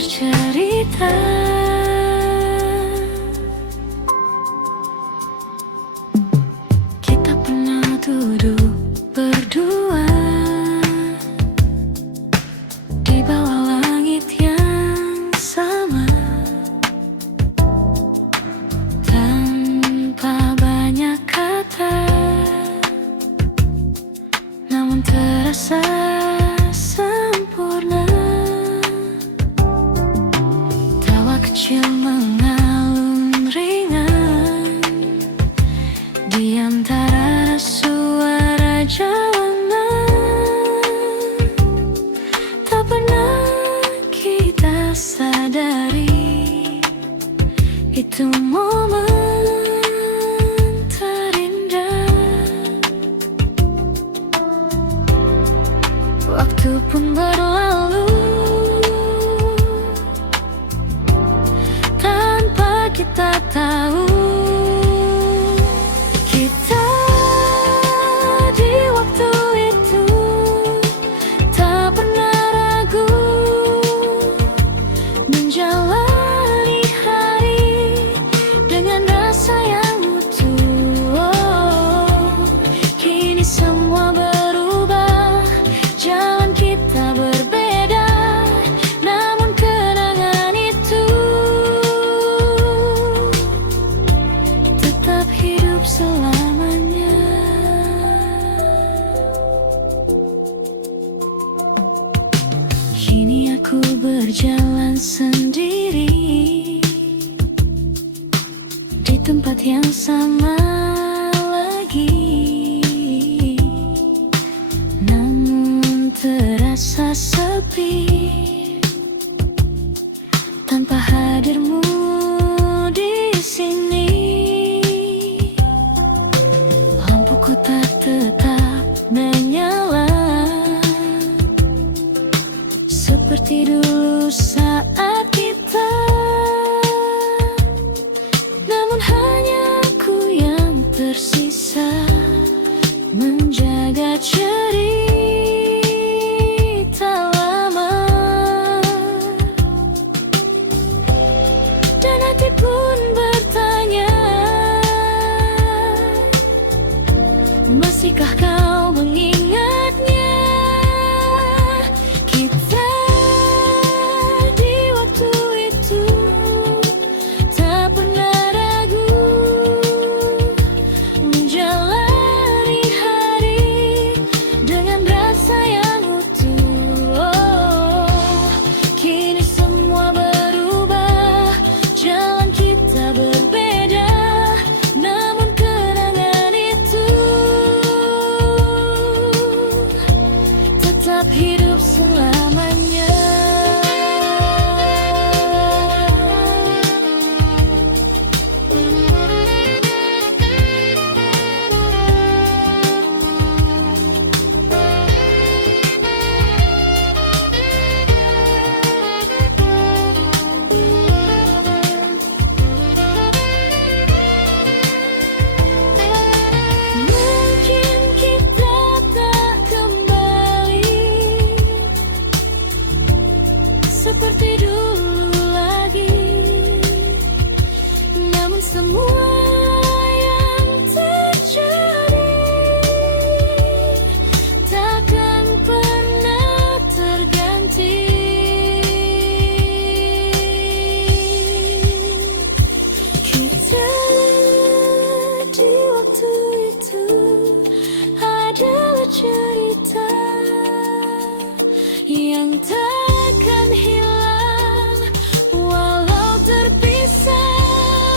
bercerita. Kita pernah duduk berdua di bawah langit yang sama, tanpa banyak kata, namun terasa sempurna. Tawa kecil mengalun ringan di antara suara jalanan. Tak pernah kita sadari itu momen terindah. Waktu pun berlalu tanpa kita tahu. Kita di waktu itu tak pernah ragu menjalani hari dengan rasa yang utuh. Oh, kini semua berubah, jalan kita berbeda, namun kenangan itu tetap hidup selamanya. Kini aku berjalan sendiri di tempat yang sama lagi, namun terasa sepi tanpa hadirmu di sini. Lampuku tak tetap menyala seperti dulu saat kita, namun hanya aku yang tersisa menjaga cerita lama. Dan hati pun bertanya, masihkah kau mengingatnya? Kita di waktu itu tak pernah ragu menjalani hari dengan rasa yang utuh. Oh, kini semua berubah, jalan kita berbeda, namun kenangan itu tetap hidup selamanya. Mungkin kita tak kembali seperti dulu lagi, namun semua yang terjadi takkan pernah terganti. Kita di waktu itu adalah cerita yang takkan hilang walau terpisah.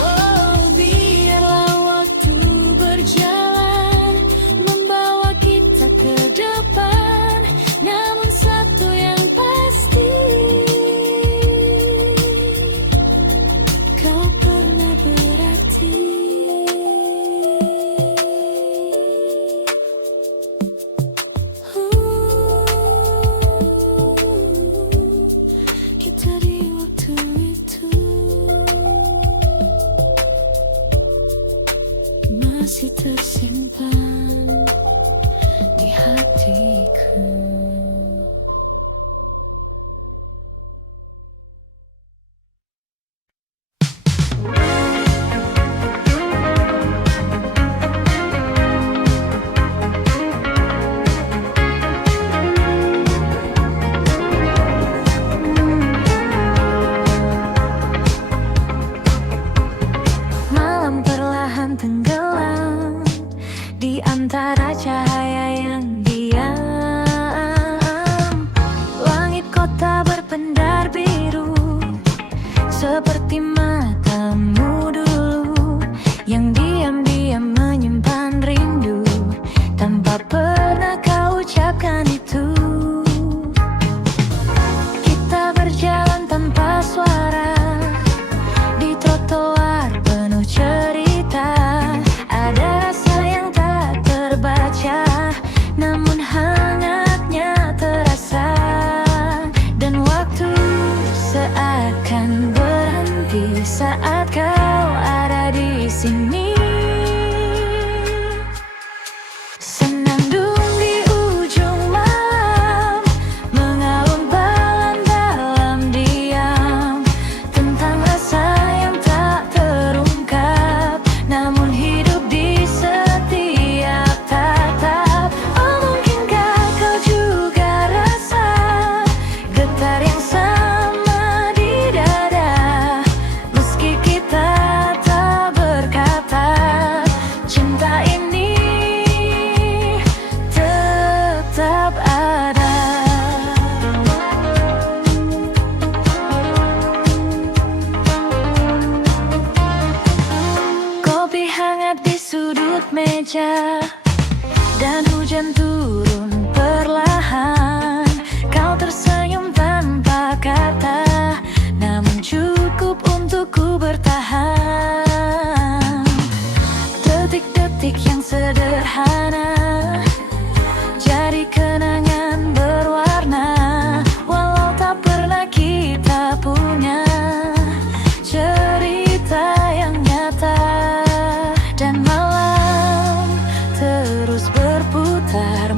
Oh, biarlah waktu berjalan membawa kita ke depan, namun satu yang pasti, kau pernah berarti. Kita di waktu itu masih tersimpan di hati. bersandar biru, seperti matamu dulu yang diam-diam menyimpan rindu tanpa pernah kau ucapkan itu. Kita berjalan tanpa suara di trotoar penuh cerita. Ada rasa yang tak terbaca, namun hangatnya terasa. Dan waktu seakan berhenti saat kau ada di sini. Senandung di ujung malam, mengalun balan dalam diam, tentang rasa yang tak terungkap, namun hidup di setiap tatap. Oh, mungkinkah kau juga rasa getar yang sama di dada, meski kita tak berkata, cinta ini tetap ada. Kopi hangat di sudut meja, dan hujan turun perlahan. Kau tersenyum tanpa kata, namun cukup untukku bertahan. Detik-detik yang sederhana jadi kenangan berwarna, walau tak pernah kita punya cerita yang nyata. Dan malam terus berputar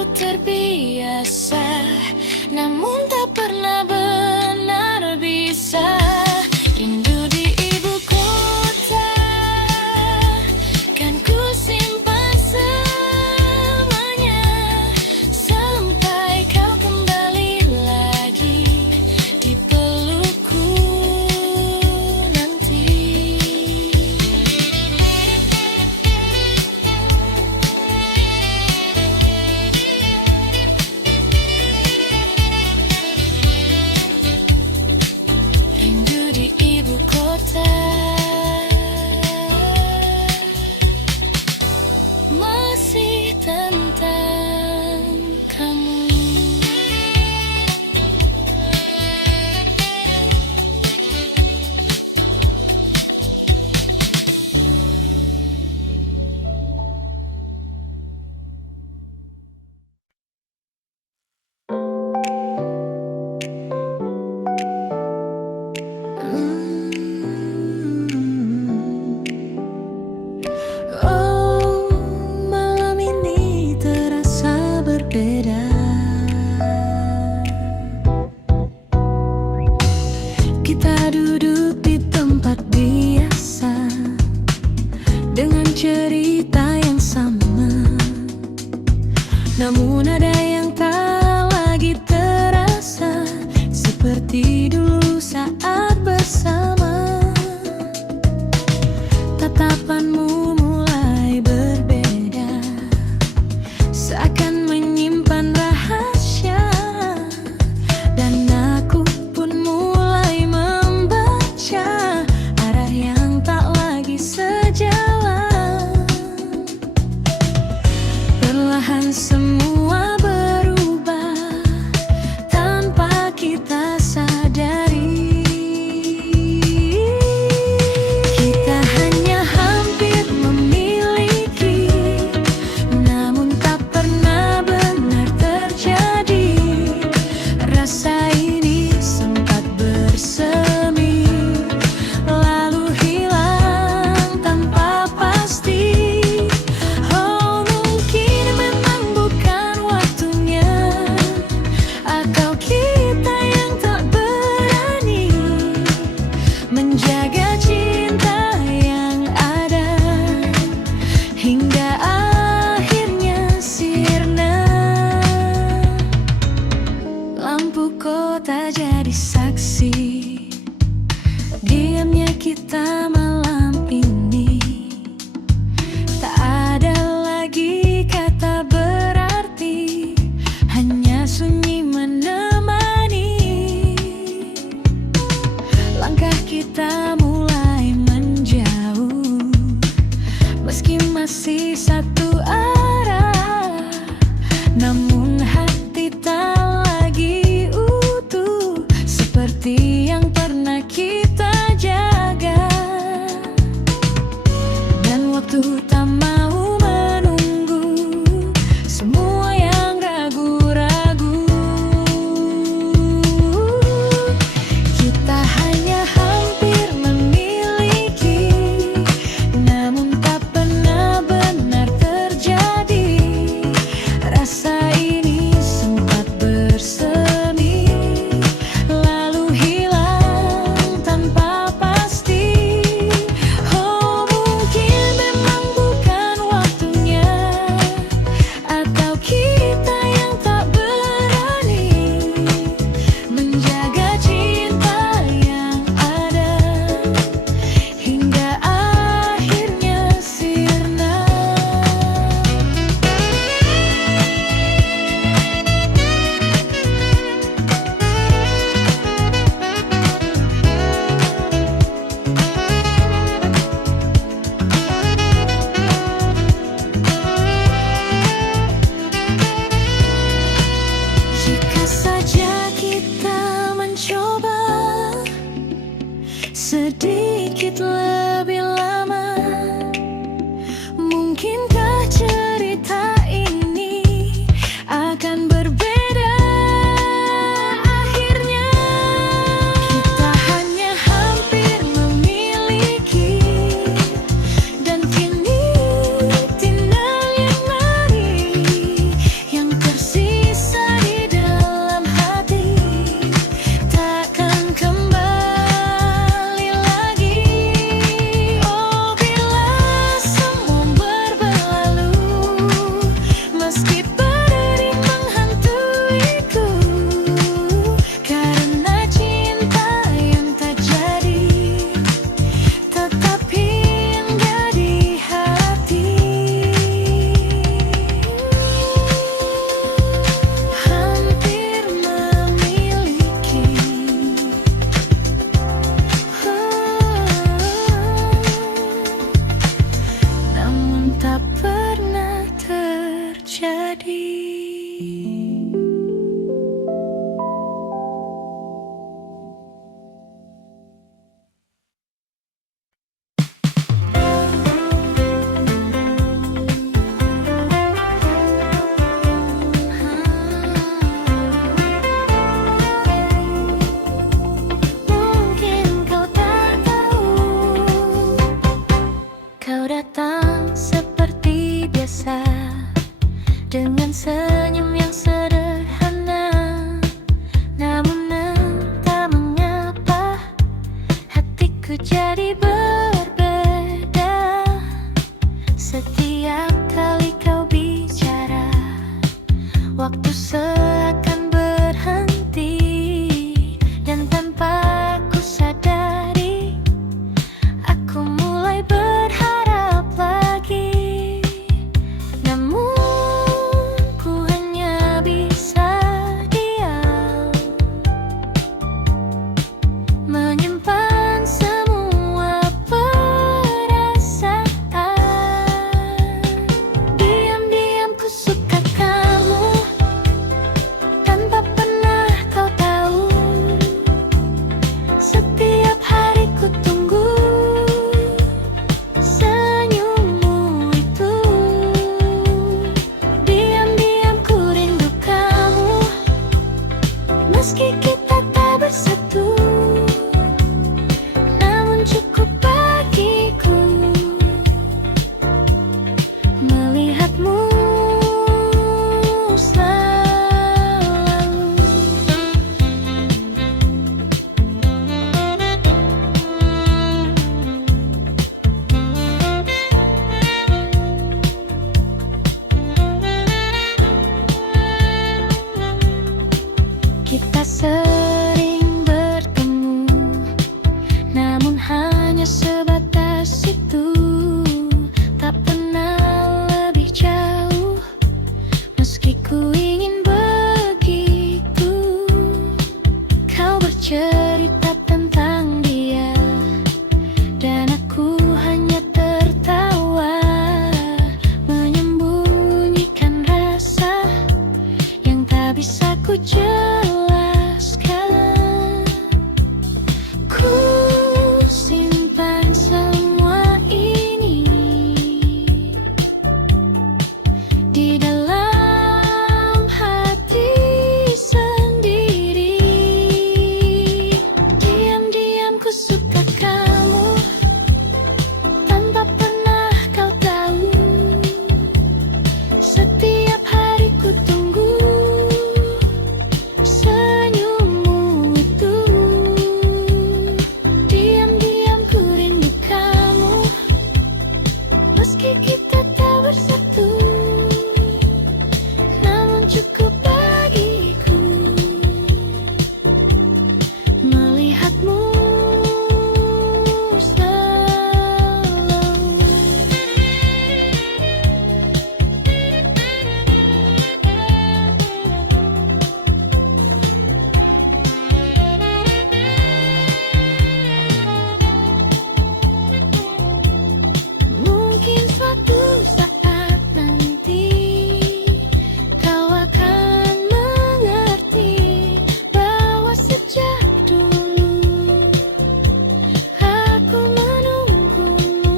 aku terbiasa, namun tak pernah benar bisa. Rindu di ibu kota, kan ku simpan semuanya sampai kau kembali lagi di pelukku nanti. Rindu di ibu kota, masih tentang kamu. Oh, malam ini terasa berbeda. Kita duduk di tempat biasa dengan cerita yang sama, namun ada yang tak lagi terasa seperti dulu saat bersama. Tatapanmu mulai berbeda, seakan menyimpan rahasia, dan aku pun mulai membaca arah yang tak lagi sejalan. Perlahan semua berubah tanpa kita sadari. Kita hanya hampir memiliki, namun tak pernah benar terjadi. Rasa ini sempat bersemi, lalu hilang tanpa pasti. Oh, mungkin memang bukan waktunya, atau kita yang tak berani menjaga cinta yang ada hingga akhirnya sirna. Lampu kota jadi saksi diamnya kita malam ini. Tak ada lagi kata berarti, hanya sunyi menemani. Langkah kita mulai menjauh, meski masih satu arah, namun hati tak lagi utuh seperti yang pernah kita jaga. Dan waktu tak mau menunggu semua yang ragu-ragu. Kita hanya hampir memiliki, namun tak pernah benar terjadi. Rasa ini sempat bersemi, lalu hilang tanpa pasti. Oh, mungkin memang bukan waktunya, atau kita yang tak berani menjaga cinta yang ada hingga akhirnya sirna. Jika saja kita mencoba sedikit lebih lama, mungkinkah cerita ini akan berbeda akhirnya. Kita hanya hampir memiliki, dan kini tinggal yang mari yang Meski kita tak bersatu, namun cukup bagiku melihatmu selalu. Kita sering bertemu, namun hanya sebatas itu. Tak pernah lebih jauh, meski ku ingin begitu. Kau bercerita tentang dia, dan aku hanya tertawa, menyembunyikan rasa yang tak bisa ku jelaskan. Ku simpan semua ini di dalam hati sendiri. Diam-diam ku suka kamu, tanpa pernah kau tahu. Setiap hari ku tunggu senyummu itu. Diam-diam ku rindu kamu, meski kita tak bersatu, namun cukup bagiku melihatmu selalu. Mungkin suatu saat nanti kau akan mengerti bahwa sejak dulu aku menunggumu.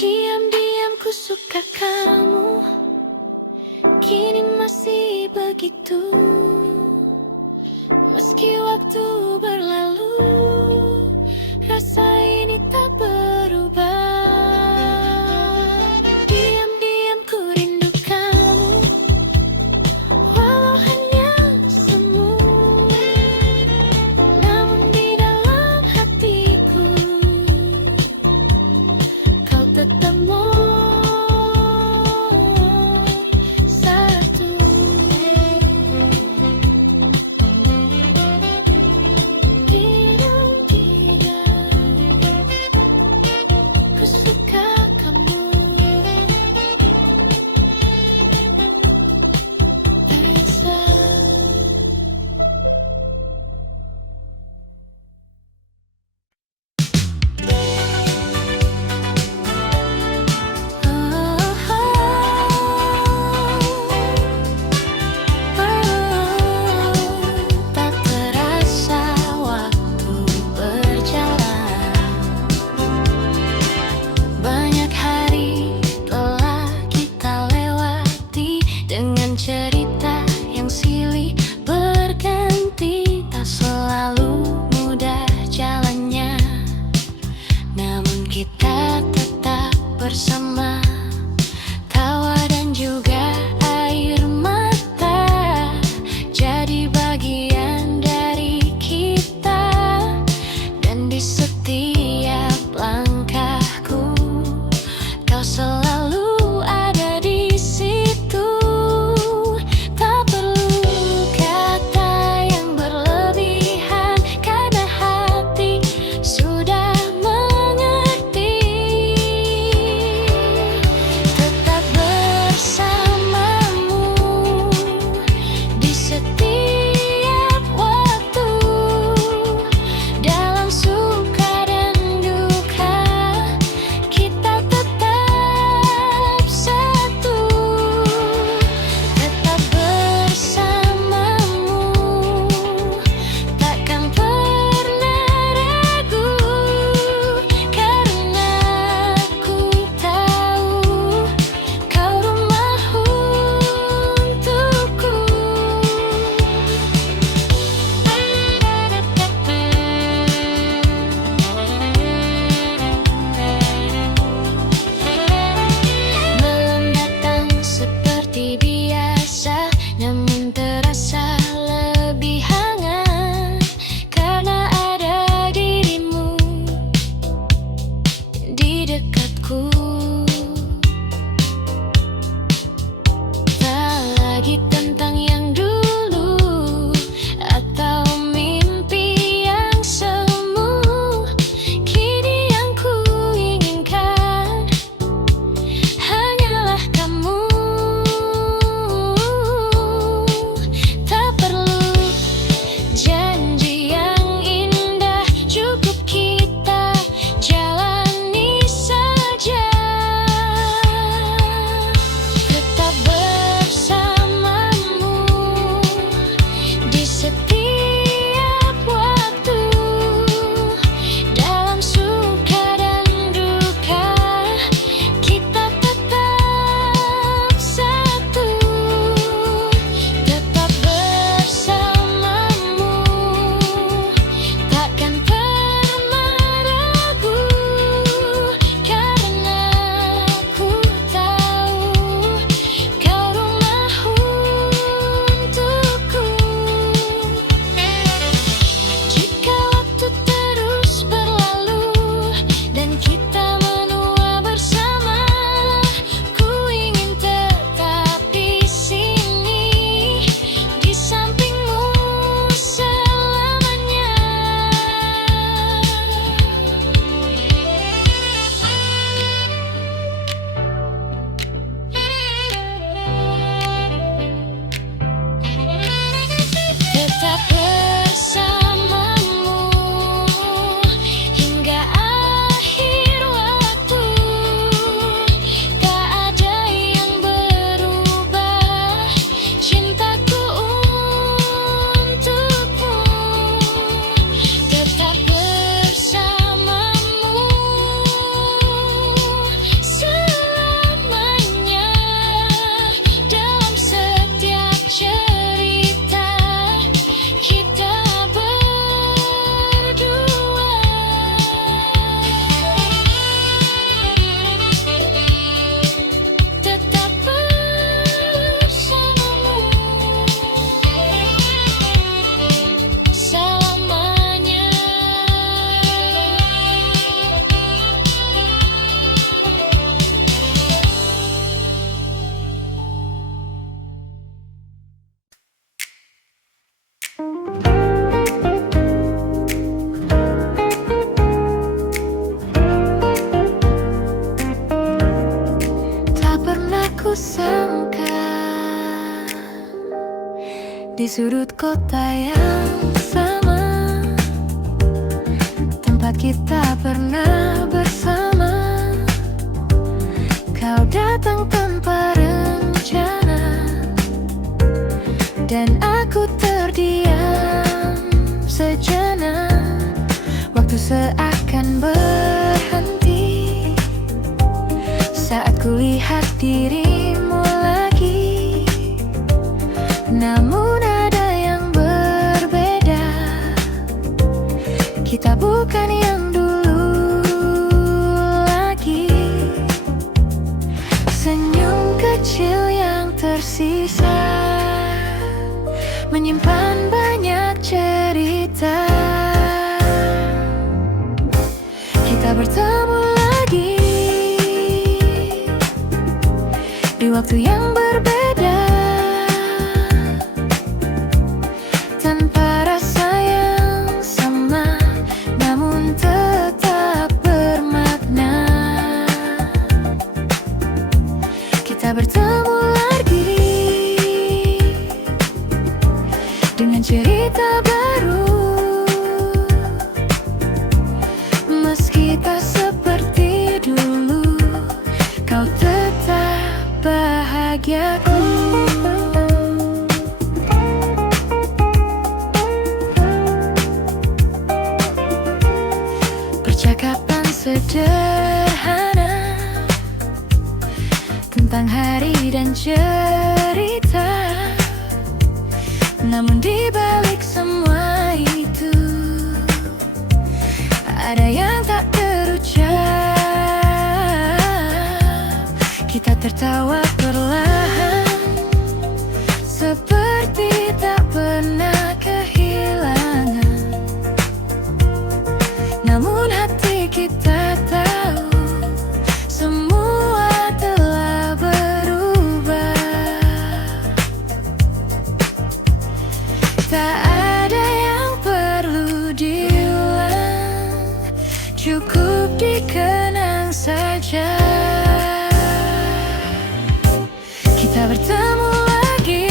Diam-diam ku suka kamu, kini masih begitu. Meski waktu berlalu, rasa ini tak berubah. Diam-diam ku rindu kamu, walau hanya semu, namun di dalam hatiku kau tetap satu. Diam-diam di sudut kota yang sama, tempat kita pernah bersama. Kau datang tanpa rencana, dan aku terdiam sejenak. Waktu seakan berhenti saat kulihat dirimu lagi. Namun ada yang berbeda, kita bukan yang dulu lagi. Senyum kecil yang tersisa menyimpan banyak cerita. Kita bertemu lagi di waktu yang berbeda, tanpa rasa yang sama, namun tetap bermakna. Kita bertemu lagi dengan cerita baru, meski tak seperti dulu, kau tetap bahagiaku. Percakapan sederhana tentang hari dan cerita, namun di balik semua itu ada yang tak terucap. Kita tertawa perlahan, seperti tak pernah kehilangan. Namun hati kita tahu semua telah berubah. Tak ada yang perlu diulang, cukup dikenang saja. Kita bertemu lagi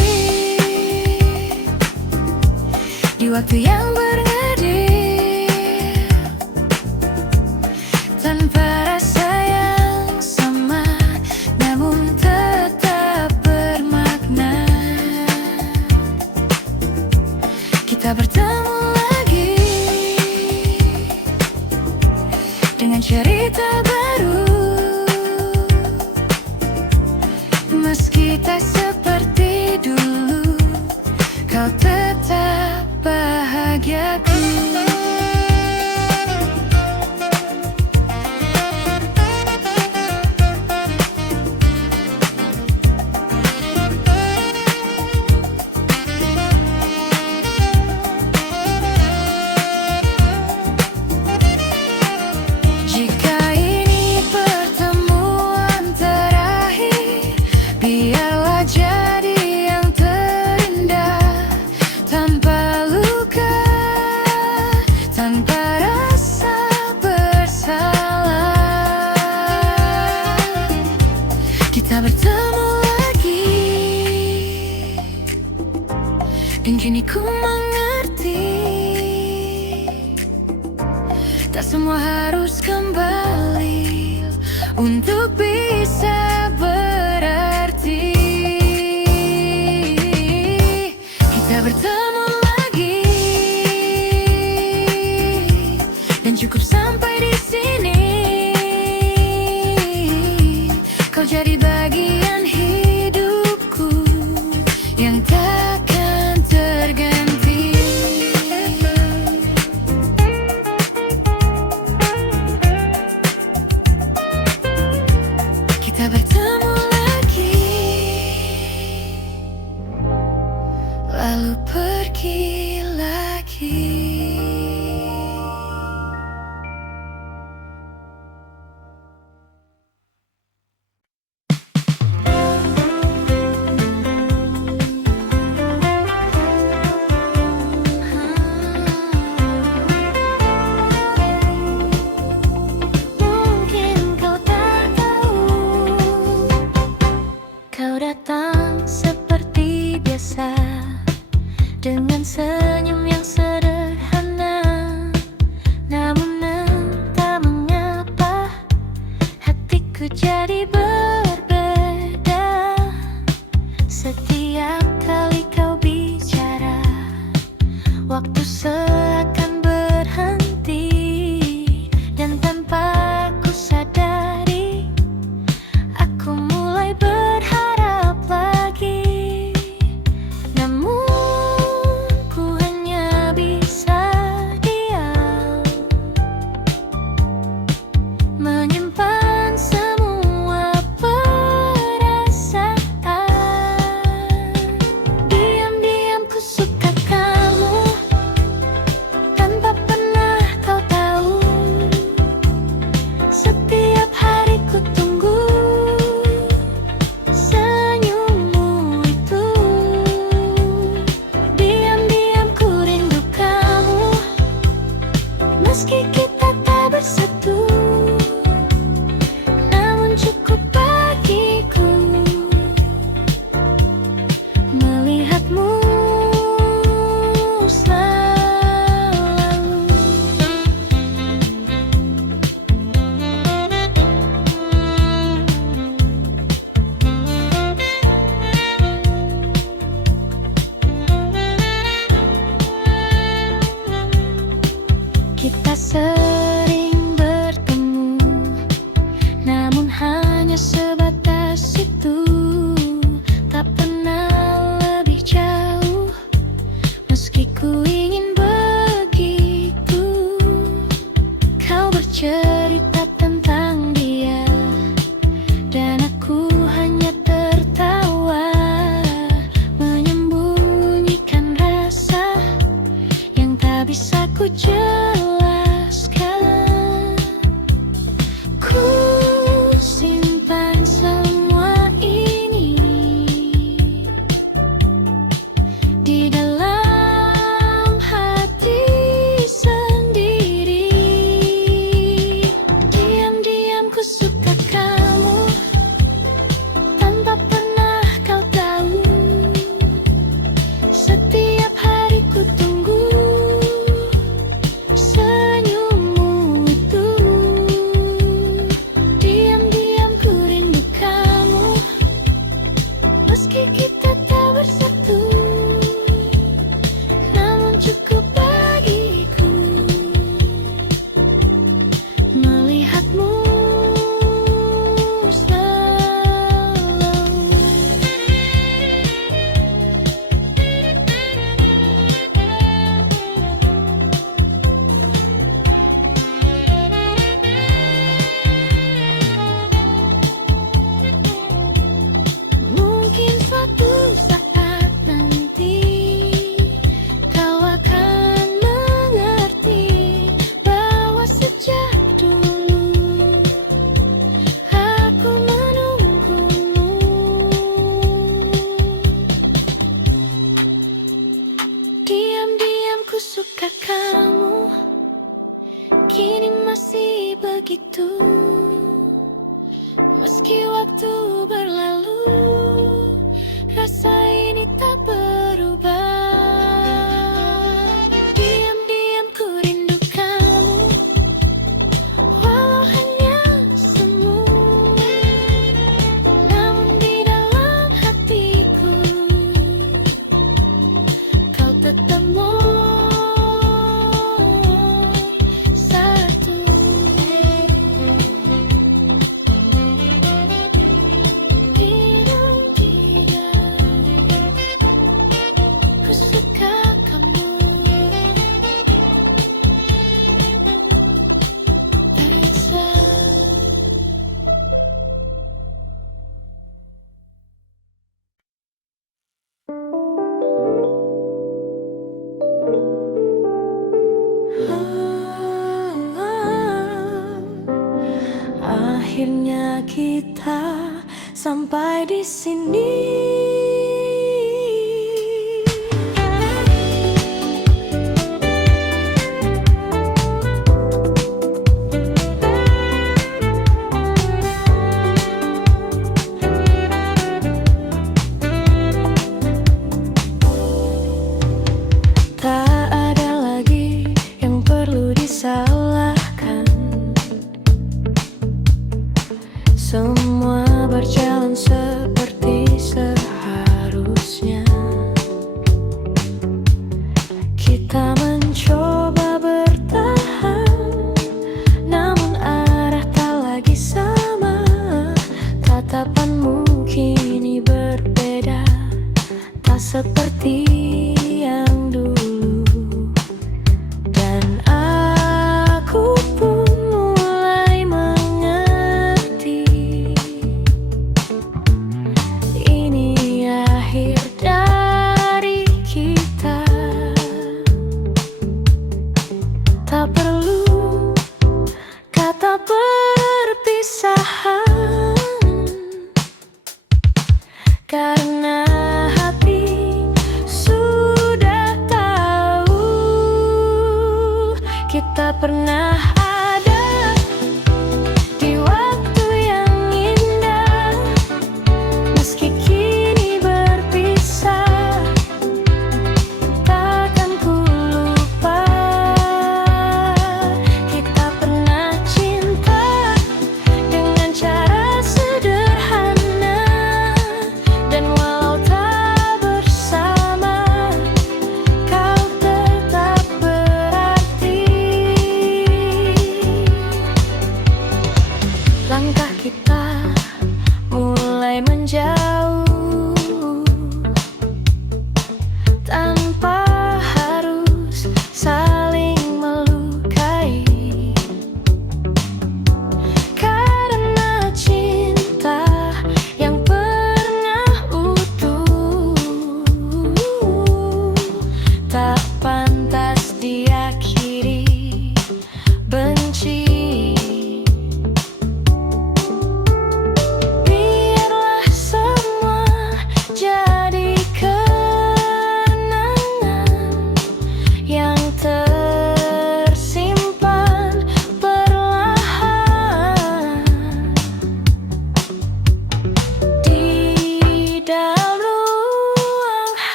di waktu yang bernadil, tanpa rasa yang sama, namun tetap bermakna. Kita bertemu lagi dengan cerita baru, meski tak seperti dulu, kau tetap bahagiaku. Jika ini pertemuan terakhir, biarlah jadi yang terindah, tanpa luka, tanpa rasa bersalah. Kita bertemu lagi, dan kini ku mengerti, tak semua harus kembali untuk bisa berarti. Kita bertemu lagi, dan cukup sampai di sini. Kau jadi bagian hidupku yang takkan terganti. Kita bertemu lagi, lalu pergi lagi. Mungkin kau tak tahu, kau datang seperti biasa, dengan senyum yang sederhana. Namun entah mengapa hatiku jadi berbeda setiap kali kau bicara. Waktu seakan berhenti, dan tanpa ku sadari aku mulai berharap lagi. Namun ku hanya bisa diam, menyimpan semua perasaan. Diam-diam ku suka kamu tanpa pernah kau tahu. Setiap hari ku tunggu senyummu itu. Diam-diam ku rindu kamu, meski kita tak bersatu. Namun cukup bagiku melihatmu selalu. Kita sering bertemu, namun hanya sebatas itu. Tak pernah lebih jauh, meski ku ingin begitu. Kau bercerita tentang dia, dan aku hanya tertawa, menyembunyikan rasa yang tak bisa ku jelaskan. Ku simpan semua ini di dalam hati sendiri. Diam-diam ku suka kamu tanpa pernah kau tahu. Setiap hari ku tunggu senyummu itu. Diam-diam ku rindu kamu, meski kita tak bersatu. Namun cukup bagiku melihatmu selalu. Mungkin suatu saat nanti kau akan mengerti bahwa sejak dulu aku menunggumu. Diam-diam ku suka kamu, kini masih begitu. Meski waktu berlalu, rasa ini tak berubah. Diam-diam ku rindu kamu, walau hanya semu. Namun di dalam hatiku kau tetap satu. Ku suka kamu bisa. Akhirnya kita sampai di sini.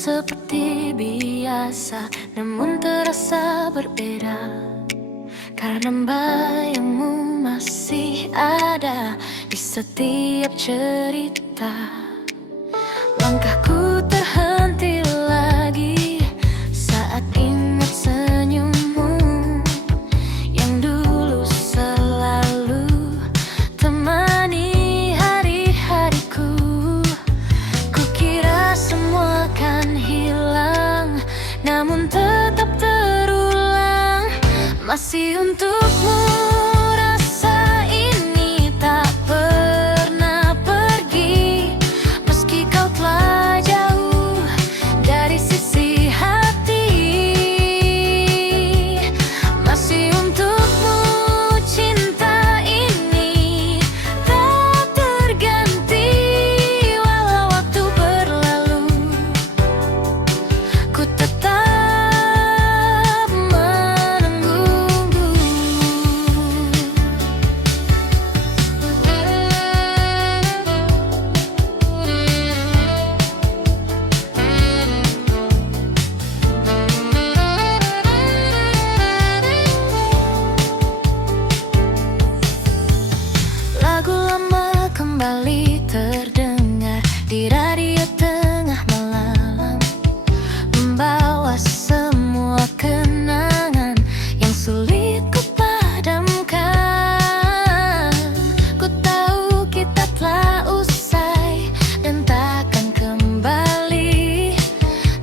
seperti biasa, namun terasa berbeda. Karena bayangmu masih ada di setiap cerita. Langkahku terhenti lagi saat ingat senyummu yang dulu selalu temani hari-hariku. Kukira semua kan hilang, namun tetap terulang. Masih untukmu rasa ini tak pernah pergi, meski kau telah jauh dari sisi hati. Masih untukmu cinta ini tak terganti, walau waktu berlalu, ku tetap kembali terdengar di radio tengah malam, membawa semua kenangan yang sulit ku padamkan. Ku tahu kita telah usai dan takkan kembali,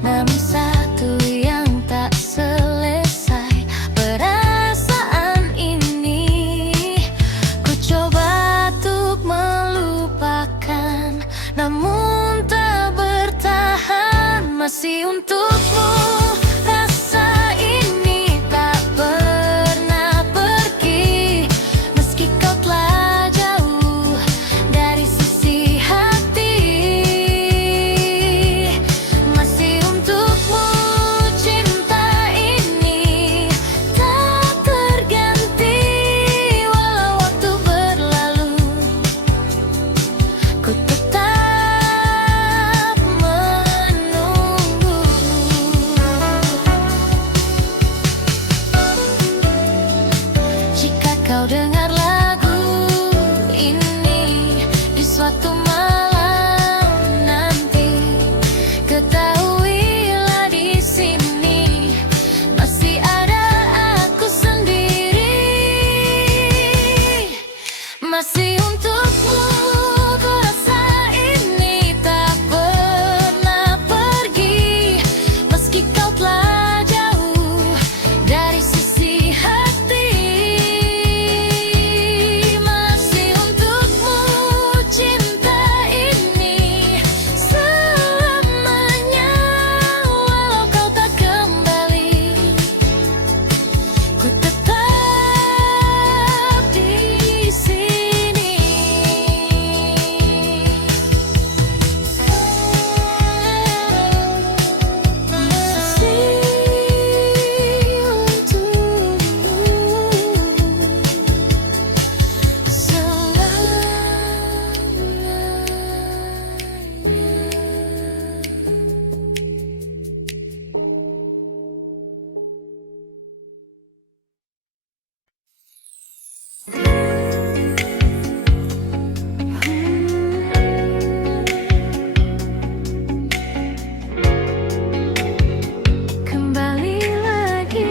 namun satu yang tak selesai, perasaan ini ku coba untuk melupakan, namun tak bertahan. Masih untukmu rasa ini tak pernah pergi, meski kau telah jauh dari sisi hati. Masih untukmu cinta ini tak terganti, walau waktu berlalu, ku tetap menunggu. Jika kau dengar lagu ini di suatu malam nanti, ketahuilah di sini masih ada aku sendiri. Masih untukmu ku rasa ini tak pernah pergi, meski kau telah jauh dari sisi hati. Masih untukmu cinta ini selamanya, walau kau tak kembali, ku tetap di sini. Kembali lagi,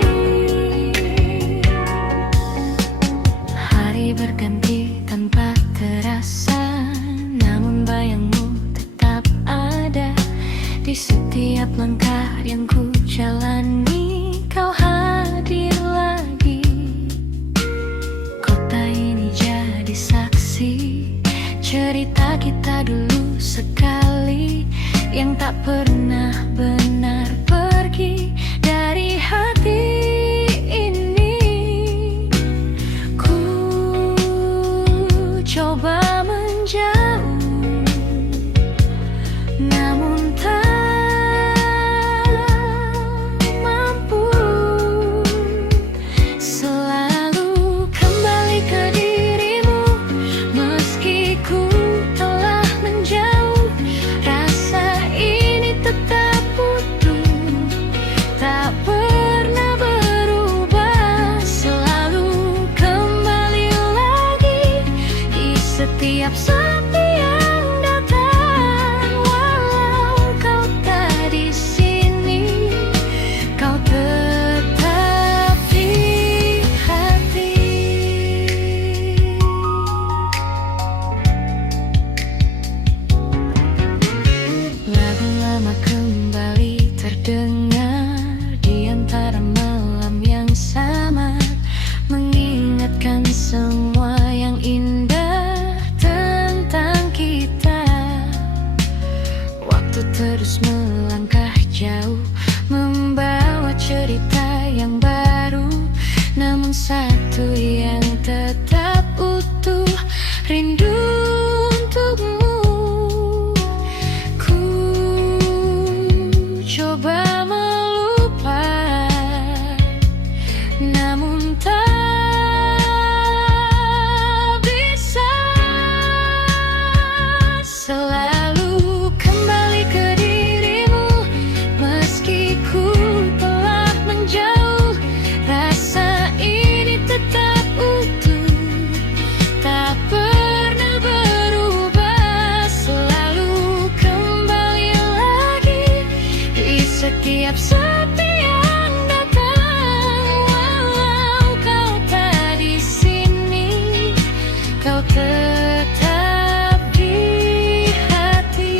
hari berganti tanpa terasa, namun bayangmu tetap ada di setiap langkah yang ku jalani. Kau hadir lagi, kota ini jadi saksi cerita kita dulu sekali, yang tak pernah benar pergi dari hati ini. Ku coba menjauh, namun tak mampu. Selalu kembali ke dirimu, meski ku telah menjauh, rasa ini tetap Waktu terus melangkah jauh, membawa cerita yang baru, namun satu yang tetap utuh, rindu untukmu. Ku coba melupakan, namun tak bisa. Selalu kembali ke dirimu, meski ku telah menjauh. Rasa ini tetap utuh, tak pernah berubah. Selalu kembali lagi di setiap sepi yang datang. Walau kau tak di sini, kau tetap di hati.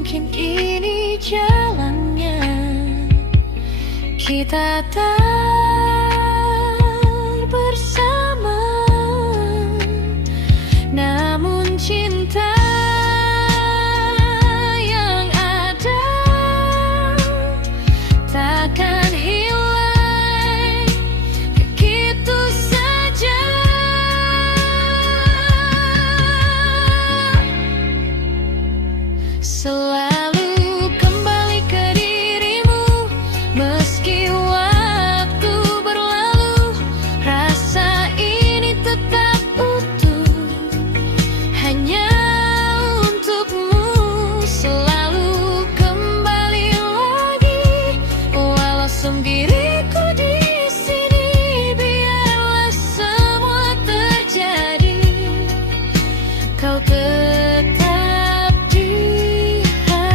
Mungkin ini jalannya, kita tak bersama, namun cinta yang ada takkan hilang begitu saja. Selalu kembali ke dirimu, meski waktu berlalu. Rasa ini tetap utuh, hanya untukmu. Selalu kembali lagi, walau sendiriku di sini. Biarlah semua terjadi, kau tetap di hati.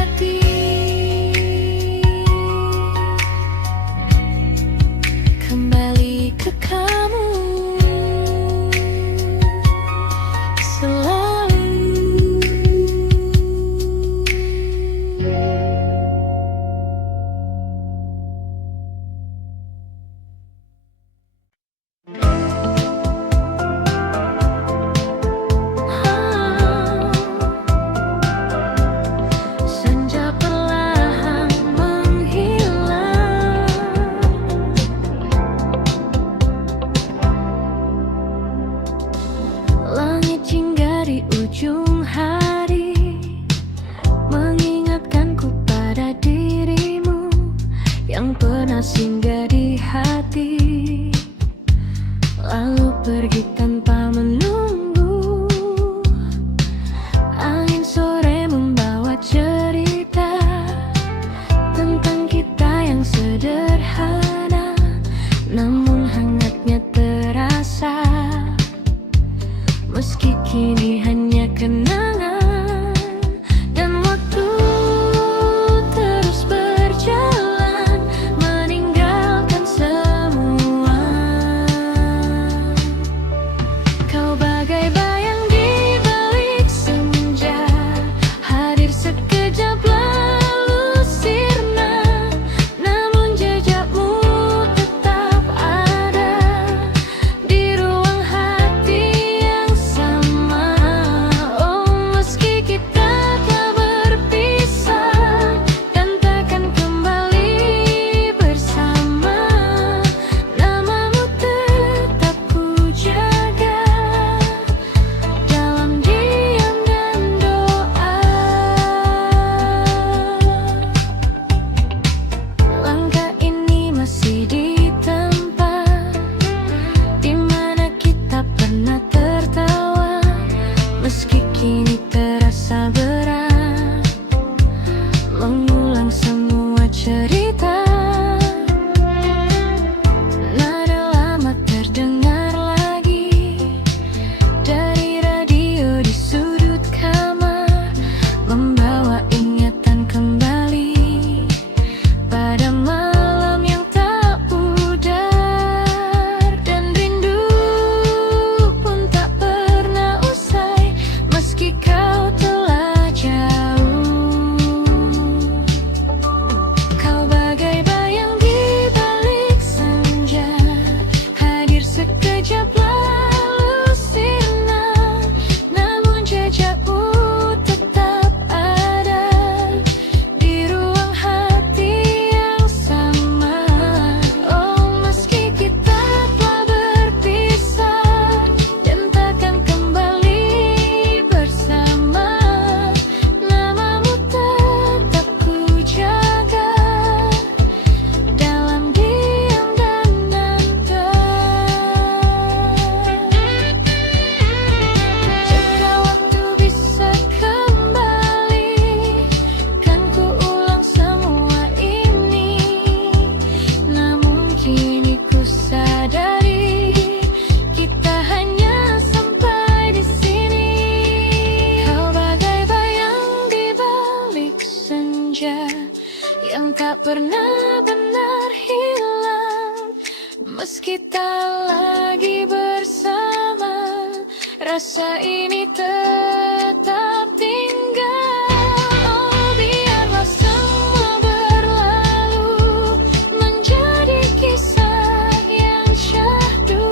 pernah benar hilang. Meski tak lagi bersama, rasa ini tetap tinggal. Oh, biarlah semua berlalu, menjadi kisah yang syahdu.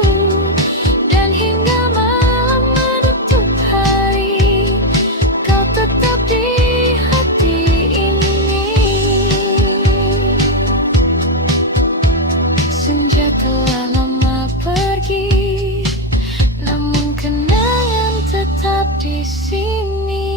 Dan hingga malam menutup hari, kau tetap di hati ini. Senja telah lama pergi, namun kenangan tetap di sini.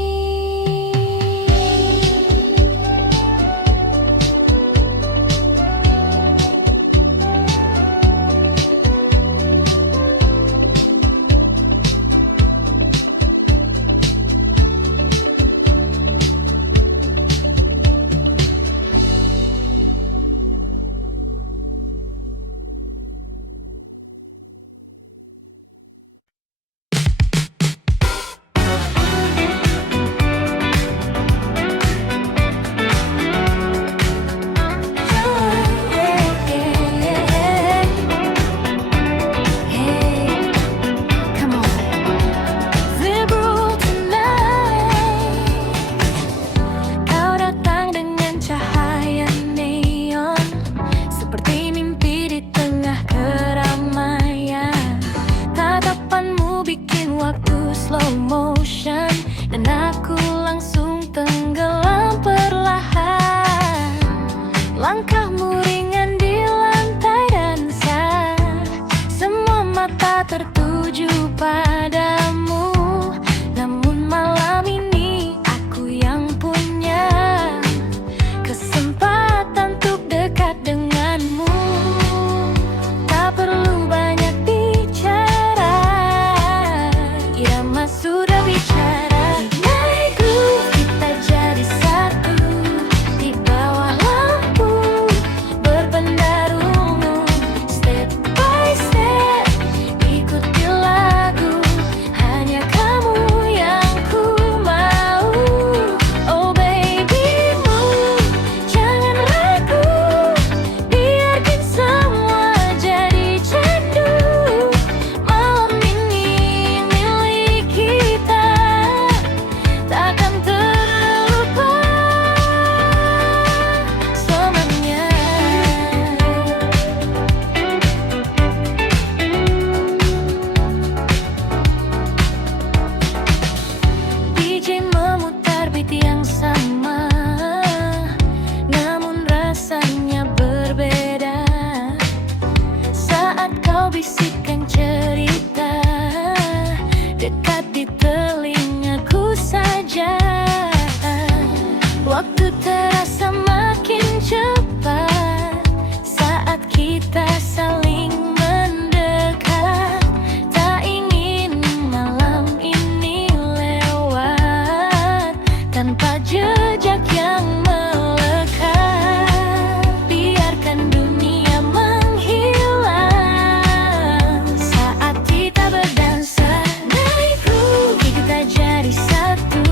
Slow motion, dan aku langsung tenggelam perlahan. Langkahmu ringan di lantai dansa, semua mata tertuju padamu. Namun malam ini aku yang punya kesempatan untuk dekat denganmu. Tak perlu banyak bicara, irama sudah bicara. Naik groove, kita jadi satu di bawah lampu berpendar ungu. Step by step, ikuti lagu, hanya kamu yang ku mau. Oh baby move, jangan ragu, biarkan semua jadi candu. Malam ini milik kita, takkan terlupa selamanya. DJ memutar beat yang sama, namun rasanya berbeda. Saat kau bisikkan cerita dekat di telingaku saja, waktu terasa makin cepat saat kita saling mendekat. Tak ingin malam ini lewat tanpa jejak yang melekat. Biarkan dunia menghilang saat kita berdansa. Naik groove, kita jadi satu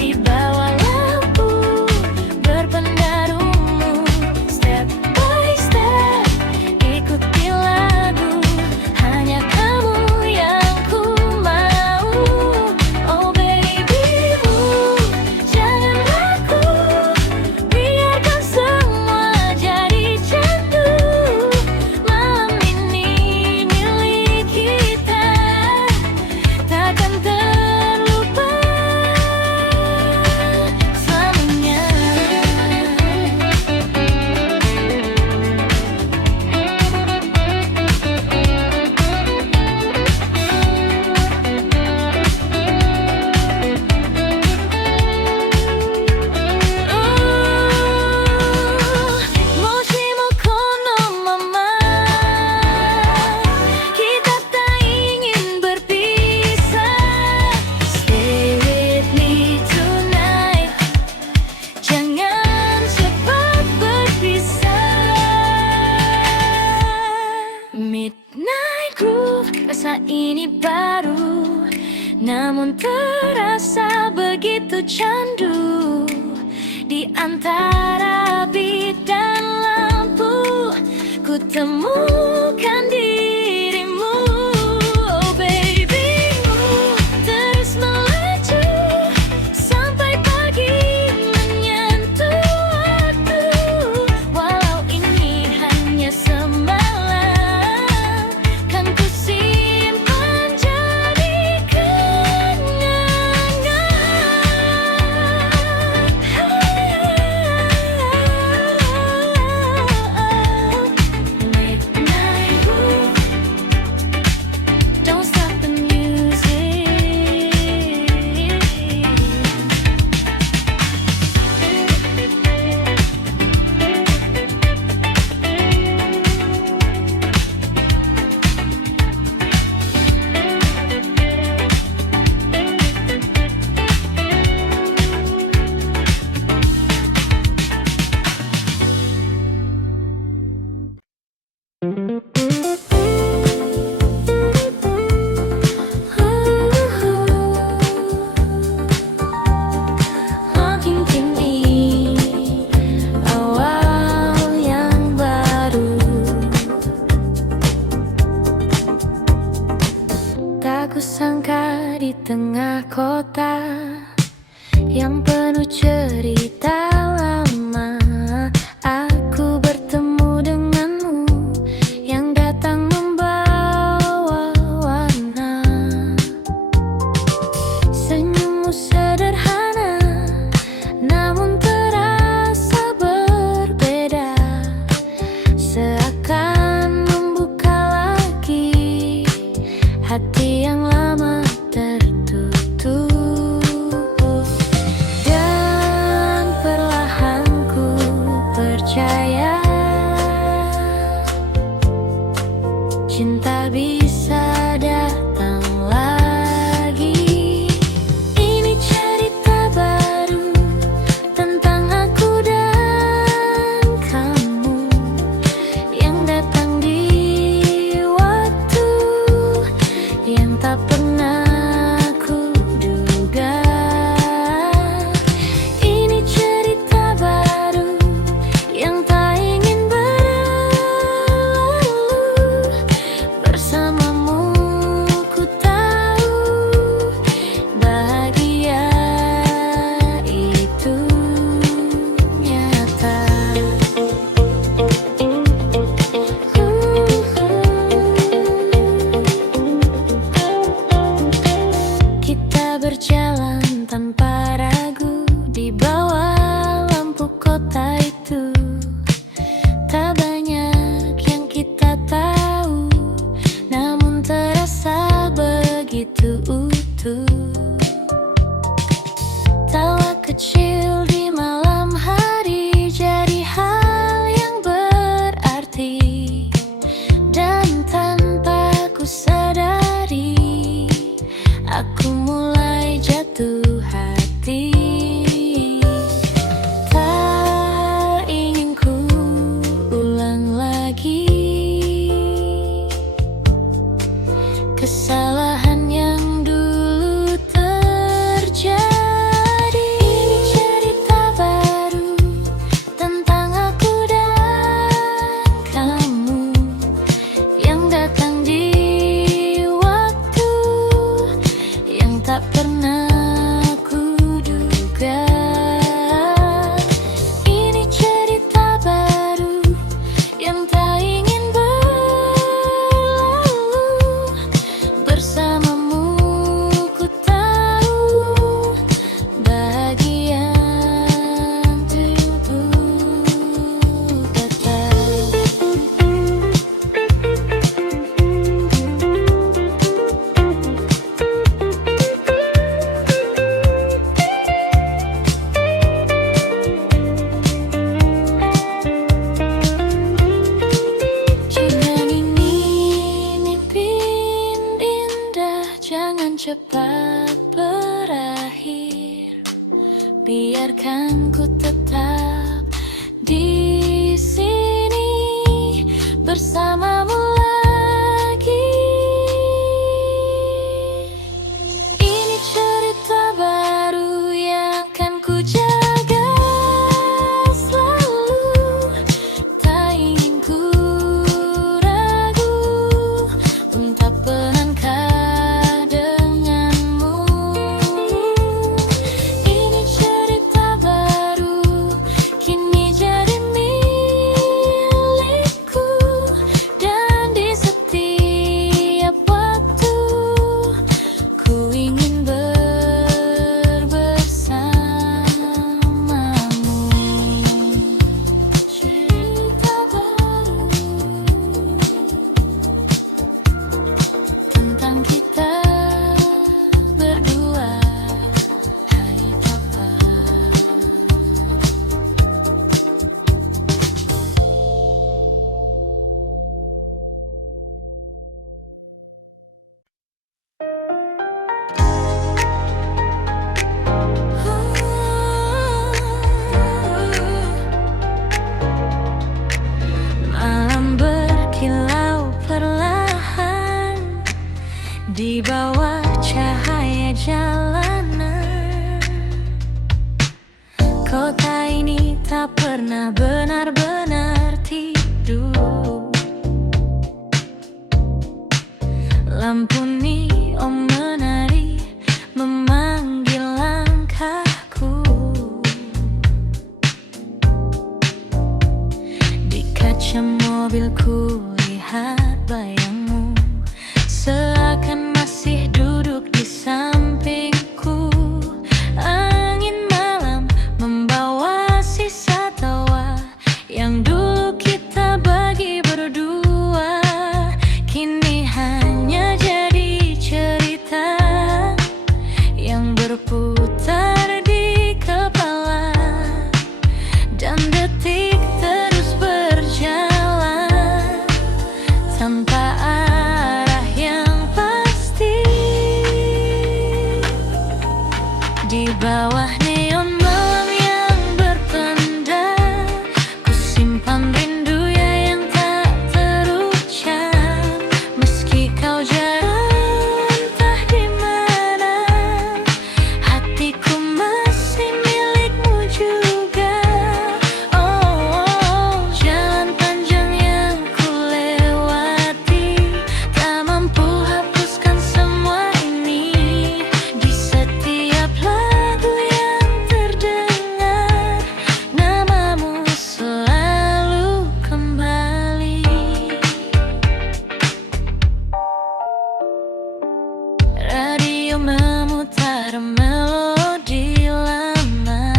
di bawah lampu berpendar ungu. Step by step, ikuti lagu, hanya kamu yang ku mau. Oh baby move, jangan ragu, biarkan semua jadi candu. Malam ini milik kita, takkan terlupa selamanya. Moshimo kono mama, kita tak ingin berpisah. Stay with me tonight, jangan cepat berpisah. Midnight groove, rasa ini baru, namun terasa begitu candu. Di antara beat dan temukan dirimu. Oh babymu, terus melaju sampai pagi menyentuh waktu. Walau ini hanya semalam, kan ku simpan jadi kenangan. Midnight Blue, don't stop the music. Makin kini awal yang baru, tak kusangka di tengah kota yang penuh cerita lama, aku bertemu denganmu yang datang membawa warna. Senyummu sederhana, namun terasa berbeda, seakan membuka lagi hati yang lama tertutup. Dan perlahan ku percaya cinta bisa datang lagi. Ini cerita baru tentang aku dan kamu yang datang di waktu yang tak pernah ku duga. Ini cerita baru yang tak ingin berlalu. Bersamamu ku tahu bahagia itu nyata. Kita berjalan tanpa ragu di bawah lampu kota itu. Tak banyak yang kita tahu, namun terasa begitu utuh. Tawa kecil di malam hari jadi hal yang berarti, dan tanpa ku sadari aku mulai jatuh hati. Tak ingin ku ulang lagi kesalahan yang dulu terjadi. Ini cerita baru tentang aku dan kamu yang datang di waktu yang tak pernah ku duga. Ini cerita baru yang tak ingin berlalu. Bersamamu ku tahu bahagia itu datang. Jika ini mimpi indah, jangan cepat berakhir. Biarkan ku tetap di sini bersamamu lagi. Ini cerita baru yang akan ku jaga selalu. Tak ingin ku Kota ini tak pernah benar-benar tidur. Lampu neon menari memanggil langkahku. Di kaca mobilku lihat bayangmu, seakan masih duduk di sampingku. Angin malam membawa sisa tawa yang dulu kita bagi berdua. Kini hanya jadi cerita yang berputar di kepala, dan detik terus berjalan tanpa arah yang pasti. Di bawah neon malam yang berpendar, ku simpan rindu ya yang tak terucap. Meski kau jauh entah di mana, hatiku masih milikmu juga. Oh, jalan panjang yang ku lewati, tak mampu hapuskan semua ini. Di setiap lagu yang terdengar, namamu selalu kembali. Radio memutar melodi lama,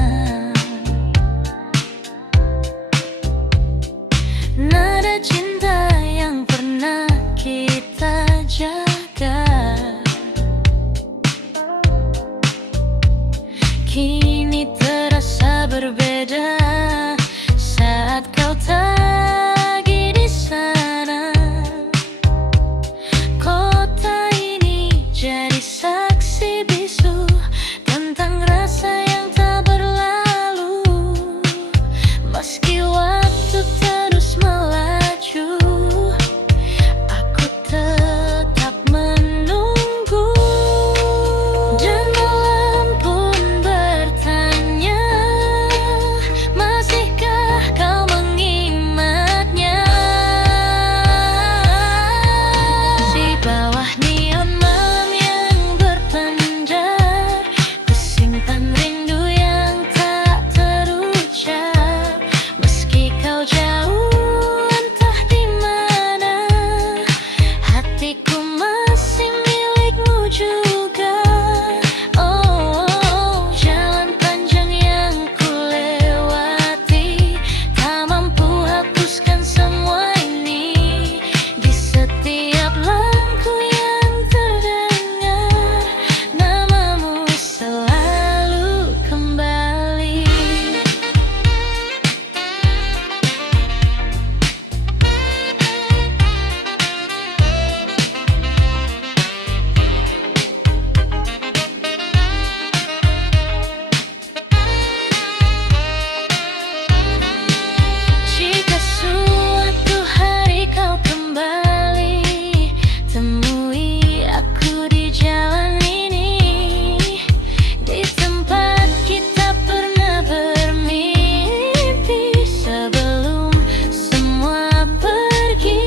nada cinta yang pernah kita jaga. Kini terasa berbeda saat kau tak lagi di sana. Kota ini jadi saksi bisu tentang rasa yang tak berlalu. Meski waktu terus melaju, aku tetap menunggu. Dan malam pun bertanya, masihkah kau mengingatnya? Di bawah neon malam yang berpendar, ku simpan rindu yang tak terucap. Meski kau jauh entah di mana, hatiku masih milikmu juga. Oh, jalan panjang yang ku lewati, tak mampu hapuskan semua ini. Di setiap lagu yang terdengar, namamu selalu kembali. Jika suatu hari kau kembali, temui aku di jalan ini, di tempat kita pernah bermimpi sebelum semua pergi.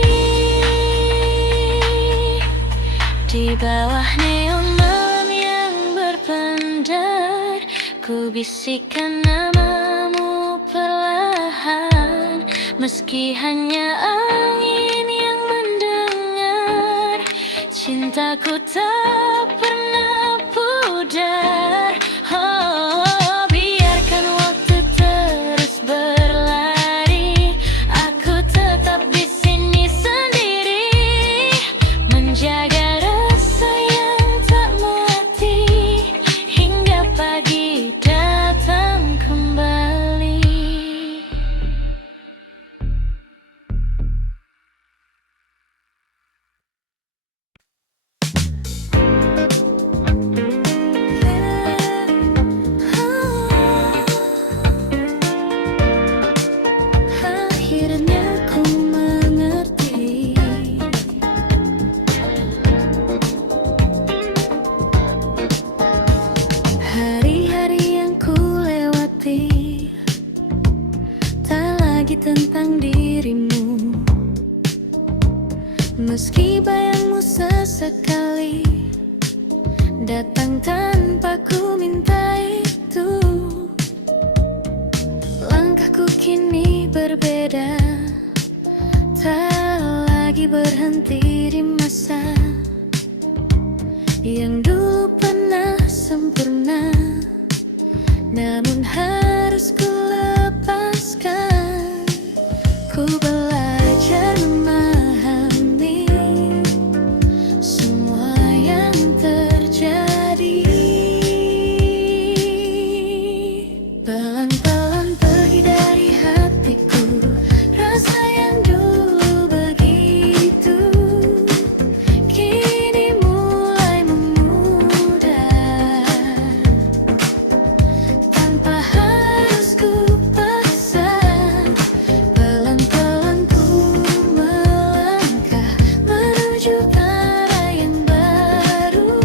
Di bawah neon malam yang berpendar, ku bisikkan namamu perlahan. Meski hanya angin yang mendengar, cintaku tak pernah pudar. Oh, biarkan waktu terus berlari, aku tetap di sini sendiri, menjaga rasa yang tak mati hingga pagi datang kembali. lagi tentang dirimu. Meski bayangmu sesekali datang tanpa ku minta itu, langkahku kini berbeda, tak lagi berhenti di masa yang dulu pernah sempurna, namun harus ku lepaskan. Ku belajar memahami semua yang terjadi. Pelan-pelan pergi dari hatiku rasa yang dulu begitu, kini mulai memudar tanpa harus ku paksa. Pelan-pelan ku melangkah menuju arah yang baru,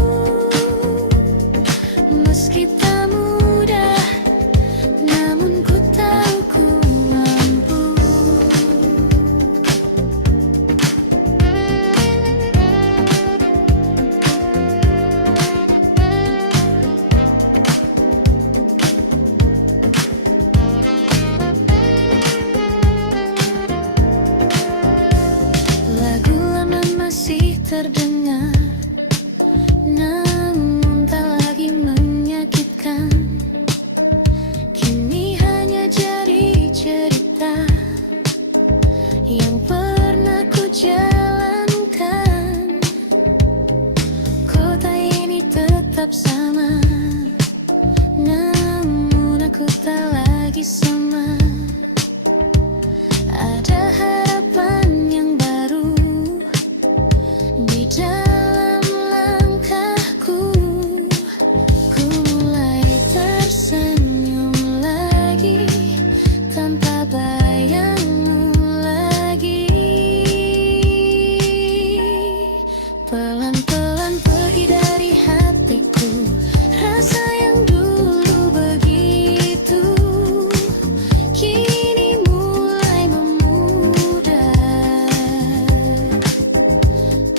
meski tak mudah, namun ku tahu ku mampu. Lagu lama masih terdengar, namun tak lagi menyakitkan. Kini hanya jadi cerita yang pernah ku jalankan. Kota ini tetap sama, namun aku tak lagi sama. Ada harapan yang baru di dalam langkahku. Ku mulai tersenyum lagi tanpa bayangmu lagi. Pelan-pelan pergi dari hatiku rasa yang dulu begitu, kini mulai memudar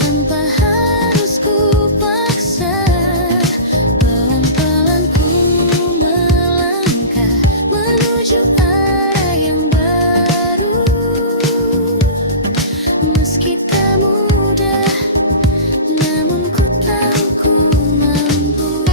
tanpa harus ku paksa. Pelan-pelan ku melangkah menuju arah yang baru, meski tak mudah, namun ku tahu ku mampu.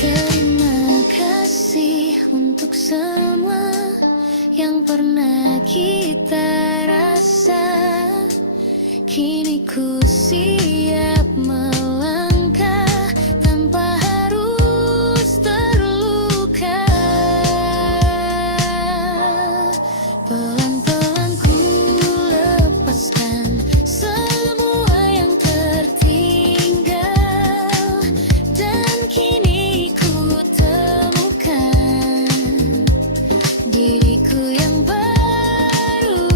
Terima kasih untuk semua yang pernah kita rasa. Kini ku siap melangkah tanpa harus terluka. Pelan-pelan ku lepaskan semua yang tertinggal, dan kini ku temukan diriku yang baru.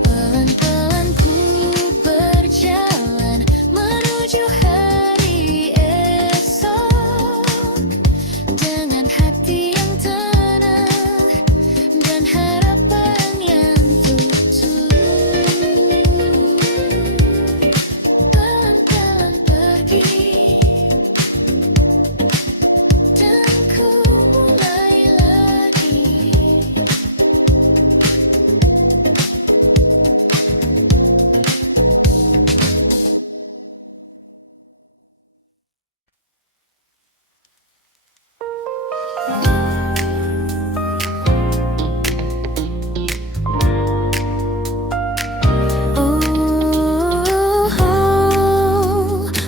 Pelan-pelan ku berjalan menuju hari esok, dengan hati yang tenang dan harapan yang tulus. Pelan-pelan pergi dan ku mulai lagi.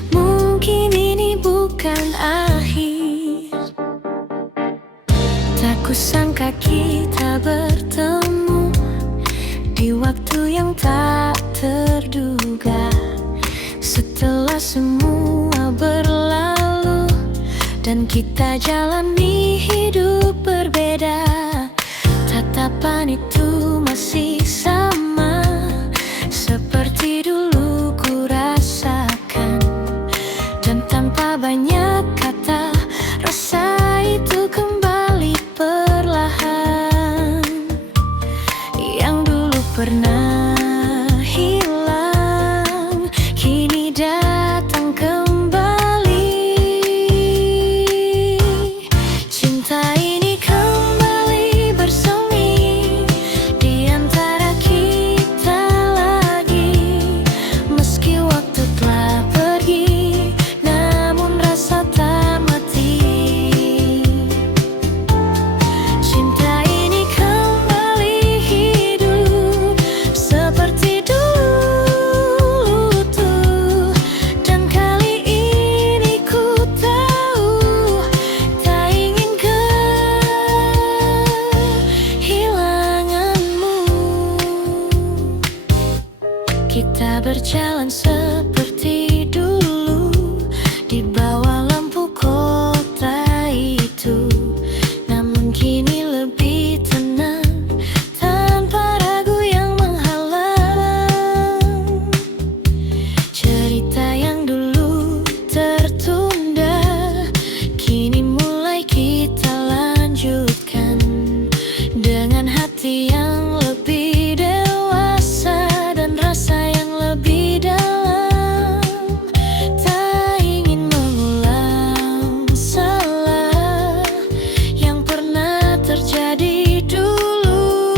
Mungkin ini bukan akhir. Tak kusangka kita bertemu di waktu yang tak terduga. Setelah semua berlalu dan kita jalani hidup berbeda. Tatapan itu masih sama, seperti dulu ku rasakan. Dan tanpa banyak kata, rasa itu kembali perlahan. Yang dulu pernah hilang, kini datang kembali. Cinta ini kembali bersemi di antara kita lagi. Meski waktu telah pergi, namun rasa tak mati. Cinta ini kembali hidup seperti dulu tuh. Dan kali ini ku tahu, tak ingin kehilanganmu. Kita berjalan seperti dulu di bawah lampu kota itu. Namun kini lebih tenang, tanpa ragu yang menghalang. Cerita yang dulu tertunda, kini mulai kita lanjutkan. Dengan hati yang lebih dewasa dan rasa yang lebih dalam. Tak ingin mengulang salah yang pernah terjadi dulu.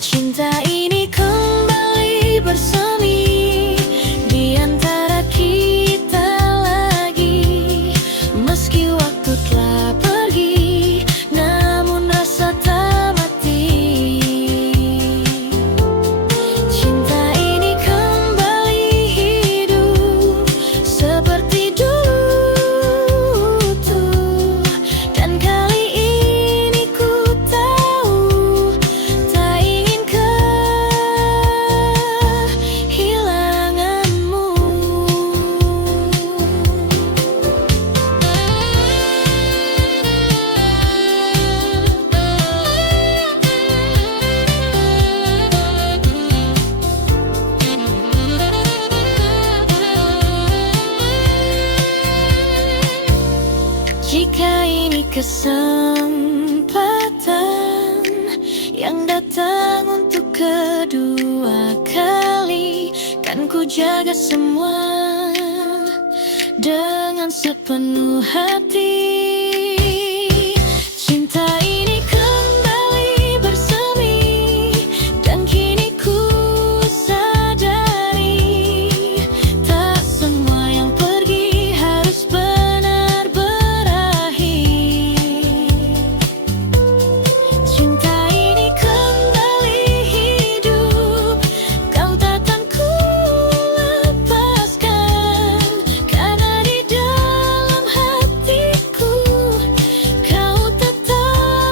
Cinta ini kembali bersemi di antara kita lagi. Meski waktu telah pergi, namun rasa tak mati. Cinta ini kembali hidup seperti dulu tuh. Dan kali ini ku tahu, tak ingin kehilanganmu. Jika ini kesempatan yang datang untuk kedua kali, kan ku jaga semua dengan sepenuh hati. Cinta ini kembali bersemi, dan kini ku sadari, tak semua yang pergi harus benar berakhir. Cinta ini kembali hidup, kau takkan ku lepaskan. Karena di dalam hatiku kau tetap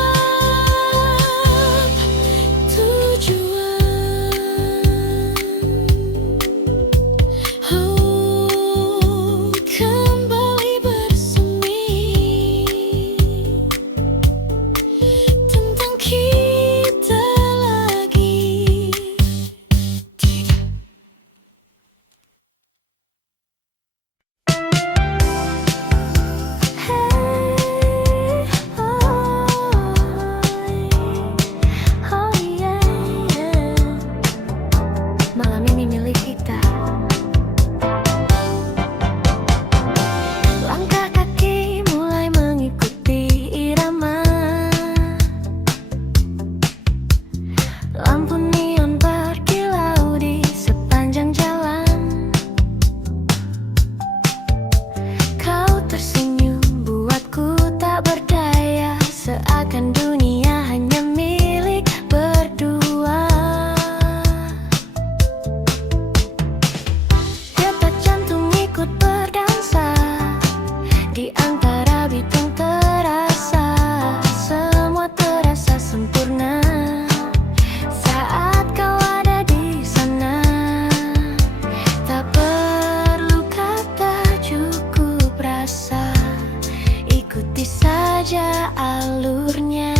saja alurnya.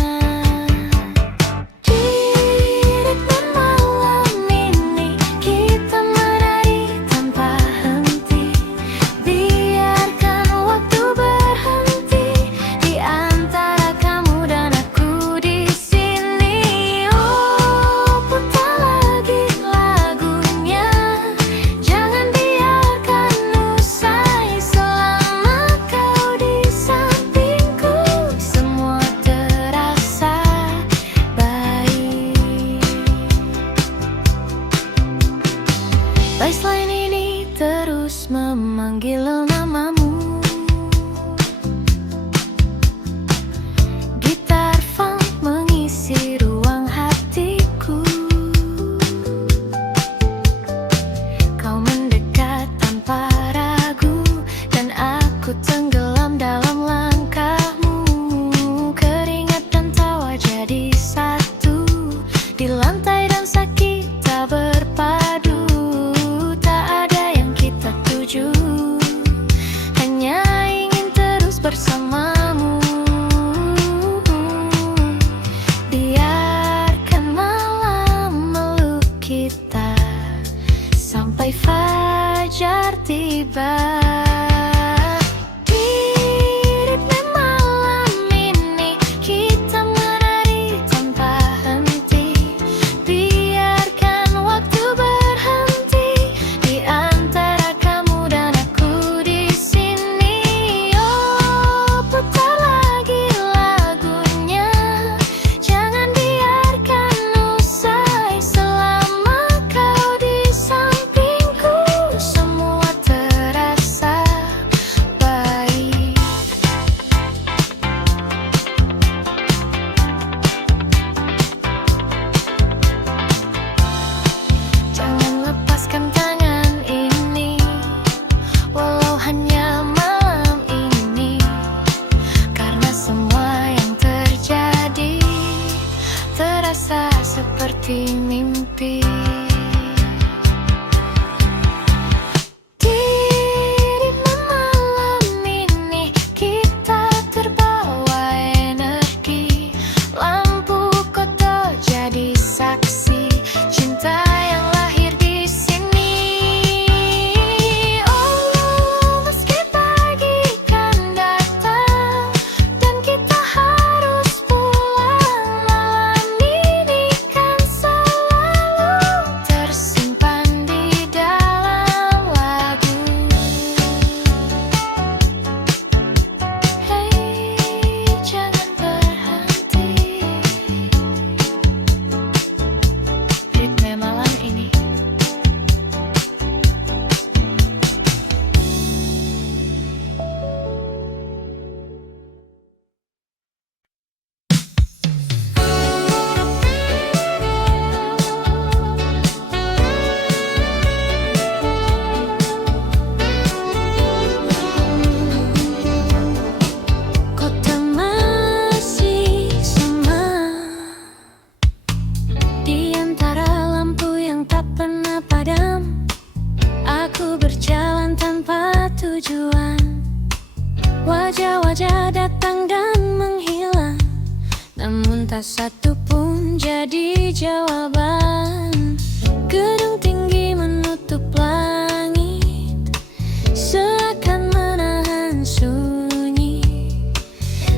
Di ritme malam ini kita menari tanpa henti. Biarkan waktu berhenti di antara kamu dan aku di sini. Oh, putar lagi lagunya. Jangan biarkan usai selama kau di sampingku. Semua terasa baik. Baseline ini terus memanggil namamu. Gitar funk mengisi ruang hatiku. Kau mendekat tanpa ragu dan aku tenggelam dalam langkahmu. Keringat dan tawa jadi satu di lantai dansa kita berpadu. Tak ada yang kita tuju, hanya ingin terus bersamamu. Biarkan malam meluk kita sampai fajar tiba. Di ritme malam ini kita menari tanpa henti. Biarkan waktu berhenti di antara kamu dan aku di sini. Oh, putar lagi lagunya. Jangan biarkan usai selama kau di sampingku. Semua terasa baik. Jangan lepaskan tangan ini, walau hanya malam ini. Karena semua yang terjadi terasa seperti mimpi. Di ritme malam ini kita terbawa energi. Lampu kota jadi saksi cinta yang lahir di sini. Oh, meski pagi kan datang dan kita harus pulang, malam ini kan selalu tersimpan di dalam lagu. Hei, jangan berhenti. Ritme malam ini. Kota masih sama di antara lampu yang tak pernah padam. Aku berjalan tanpa tujuan. Wajah-wajah datang dan menghilang, namun tak satu pun jadi jawaban. Gedung tinggi menutup langit, seakan menahan sunyi.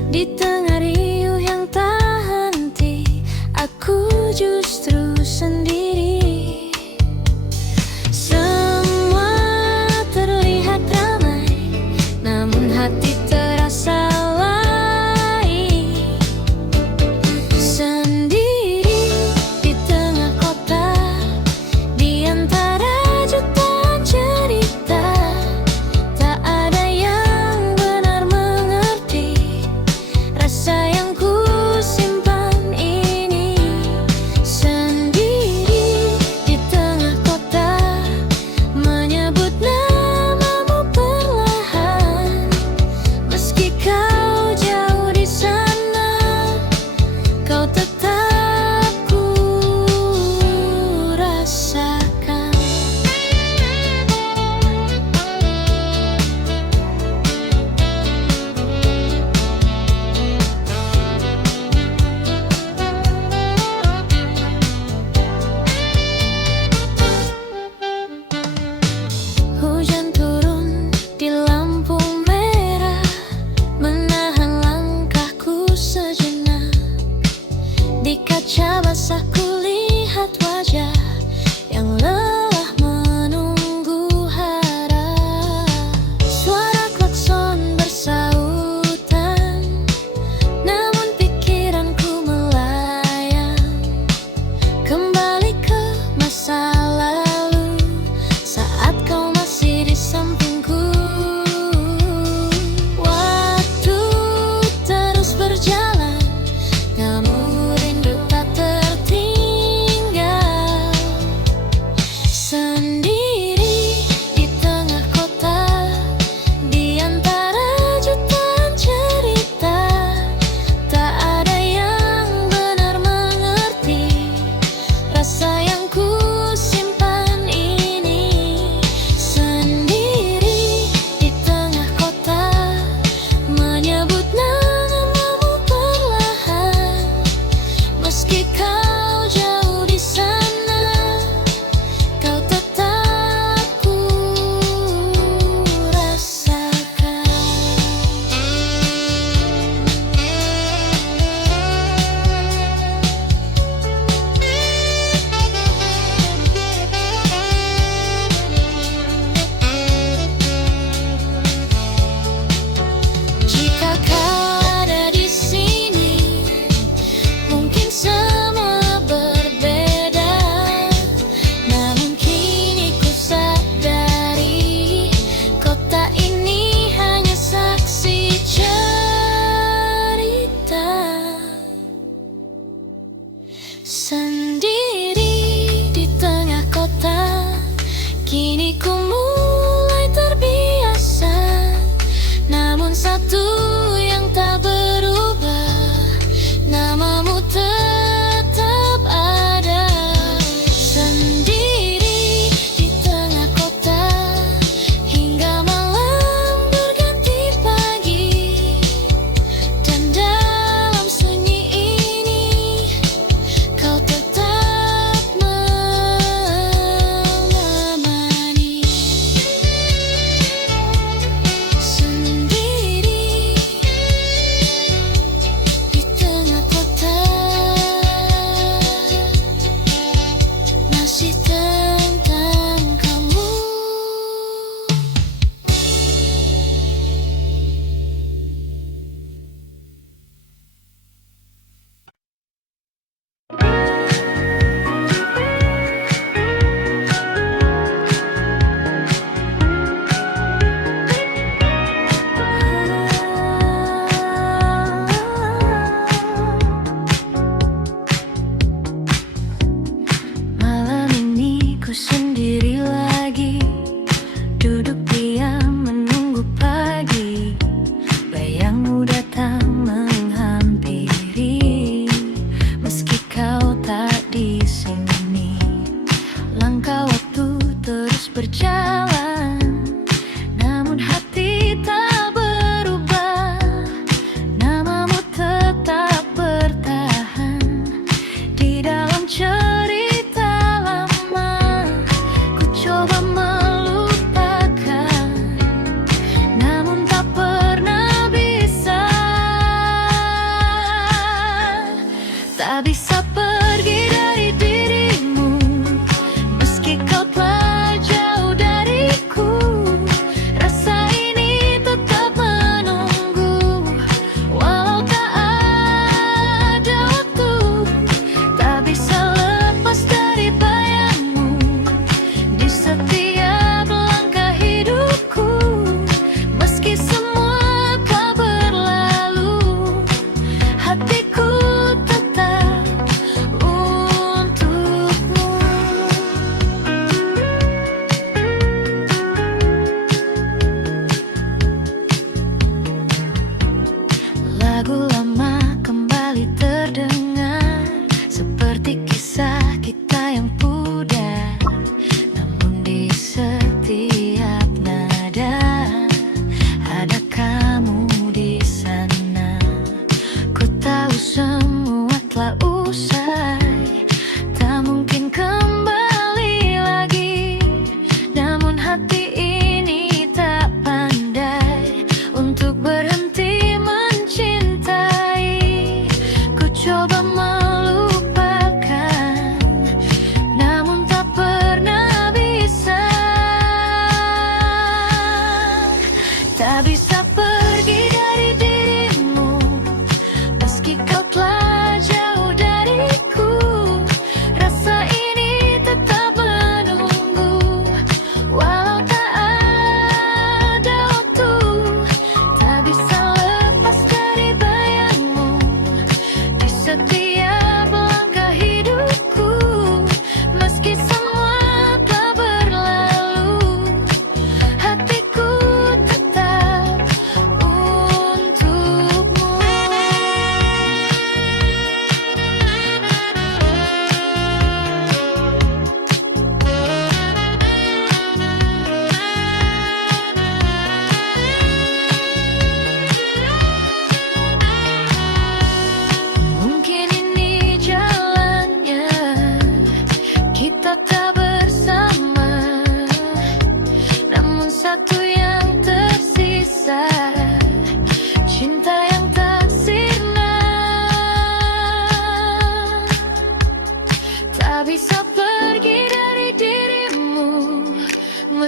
Di tengah riuh yang tak henti, aku justru sendiri. Semua terlihat ramai, namun hati terasa lain. Sendiri di tengah kota, di antara jutaan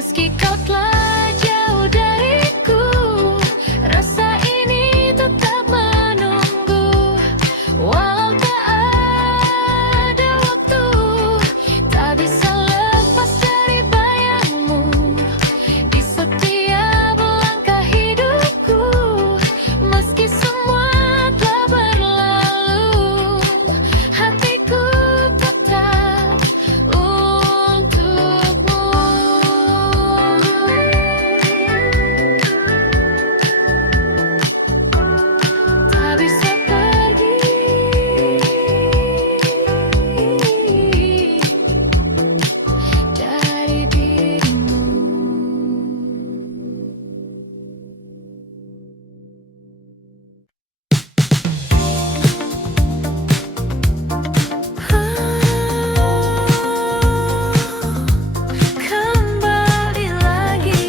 Meski kau telah jauh dariku, rasa ini tetap menunggu. Walau tak ada waktu, tak bisa lepas dari bayangmu. Di setiap langkah hidupku, meski semua telah berlalu, hatiku tetap untukmu. Tak bisa pergi dari dirimu. Kembali lagi,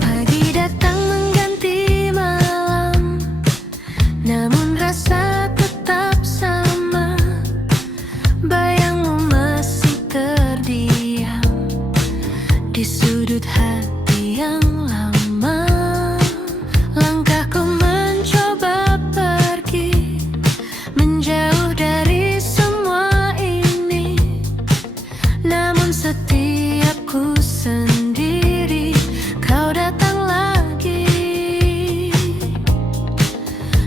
pagi datang mengganti malam, namun rasa tetap sama. Bayangmu masih terdiam di sudut hati yang lama. Langkahku mencoba pergi, menjauh dari semua ini, namun setiap ku sendiri, kau datang lagi.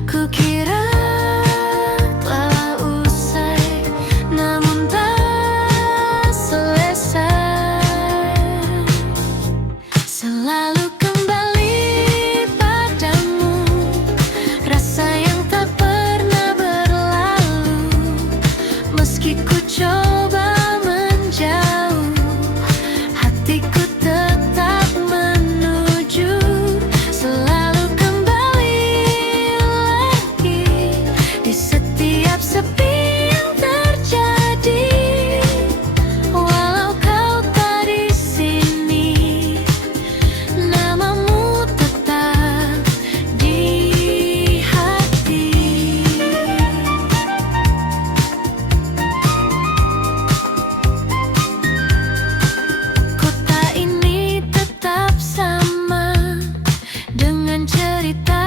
Kukira telah usai, namun tak selesai. Selalu kembali padamu, rasa yang tak pernah berlalu. Meski ku coba menjauh, hatiku tetap menuju. Selalu kembali lagi, di setiap sepi yang terjadi. Walau kau tak di sini, namamu tetap di hati. Kota ini tetap sama dengan cerita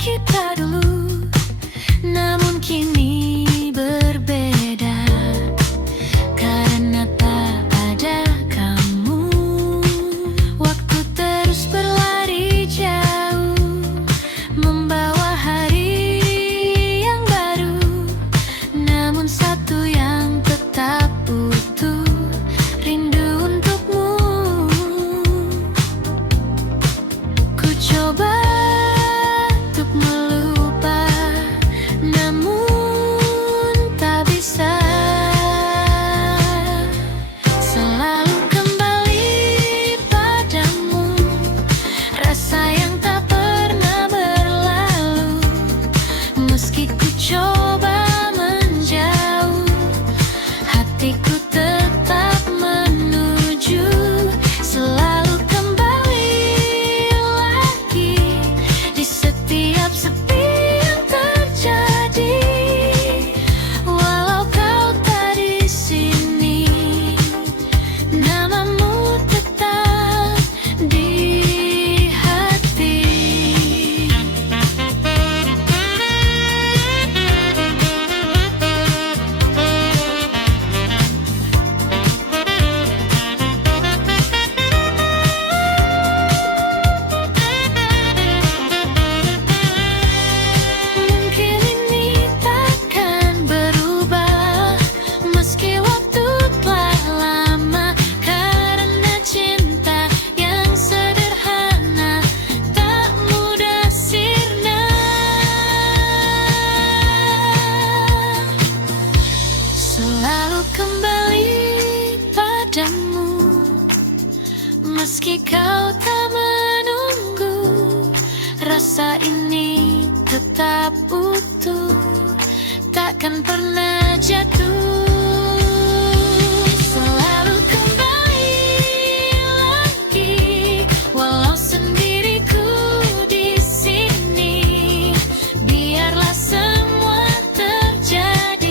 kita dulu, namun kini berbeda karena tak ada kamu. Waktu terus berlari jauh, membawa hari yang baru, namun satu yang tetap utuh, rindu untukmu. Ku coba untuk melupa, namun tak bisa. Selalu kembali padamu, rasa yang tak pernah berlalu. Meski ku coba menjauh, hatiku tetap menuju. Selalu kembali lagi, di setiap sepi yang terjadi. Walau kau tak di sini, namamu tetap di hati. Mungkin ini takkan berubah, meski waktu telah lama, karena cinta yang sederhana tak mudah sirna. Selalu kembali padamu, meski kau tak menunggu. Rasa ini tetap utuh, takkan pernah jatuh. Selalu kembali lagi, walau sendiriku di sini. Biarlah semua terjadi,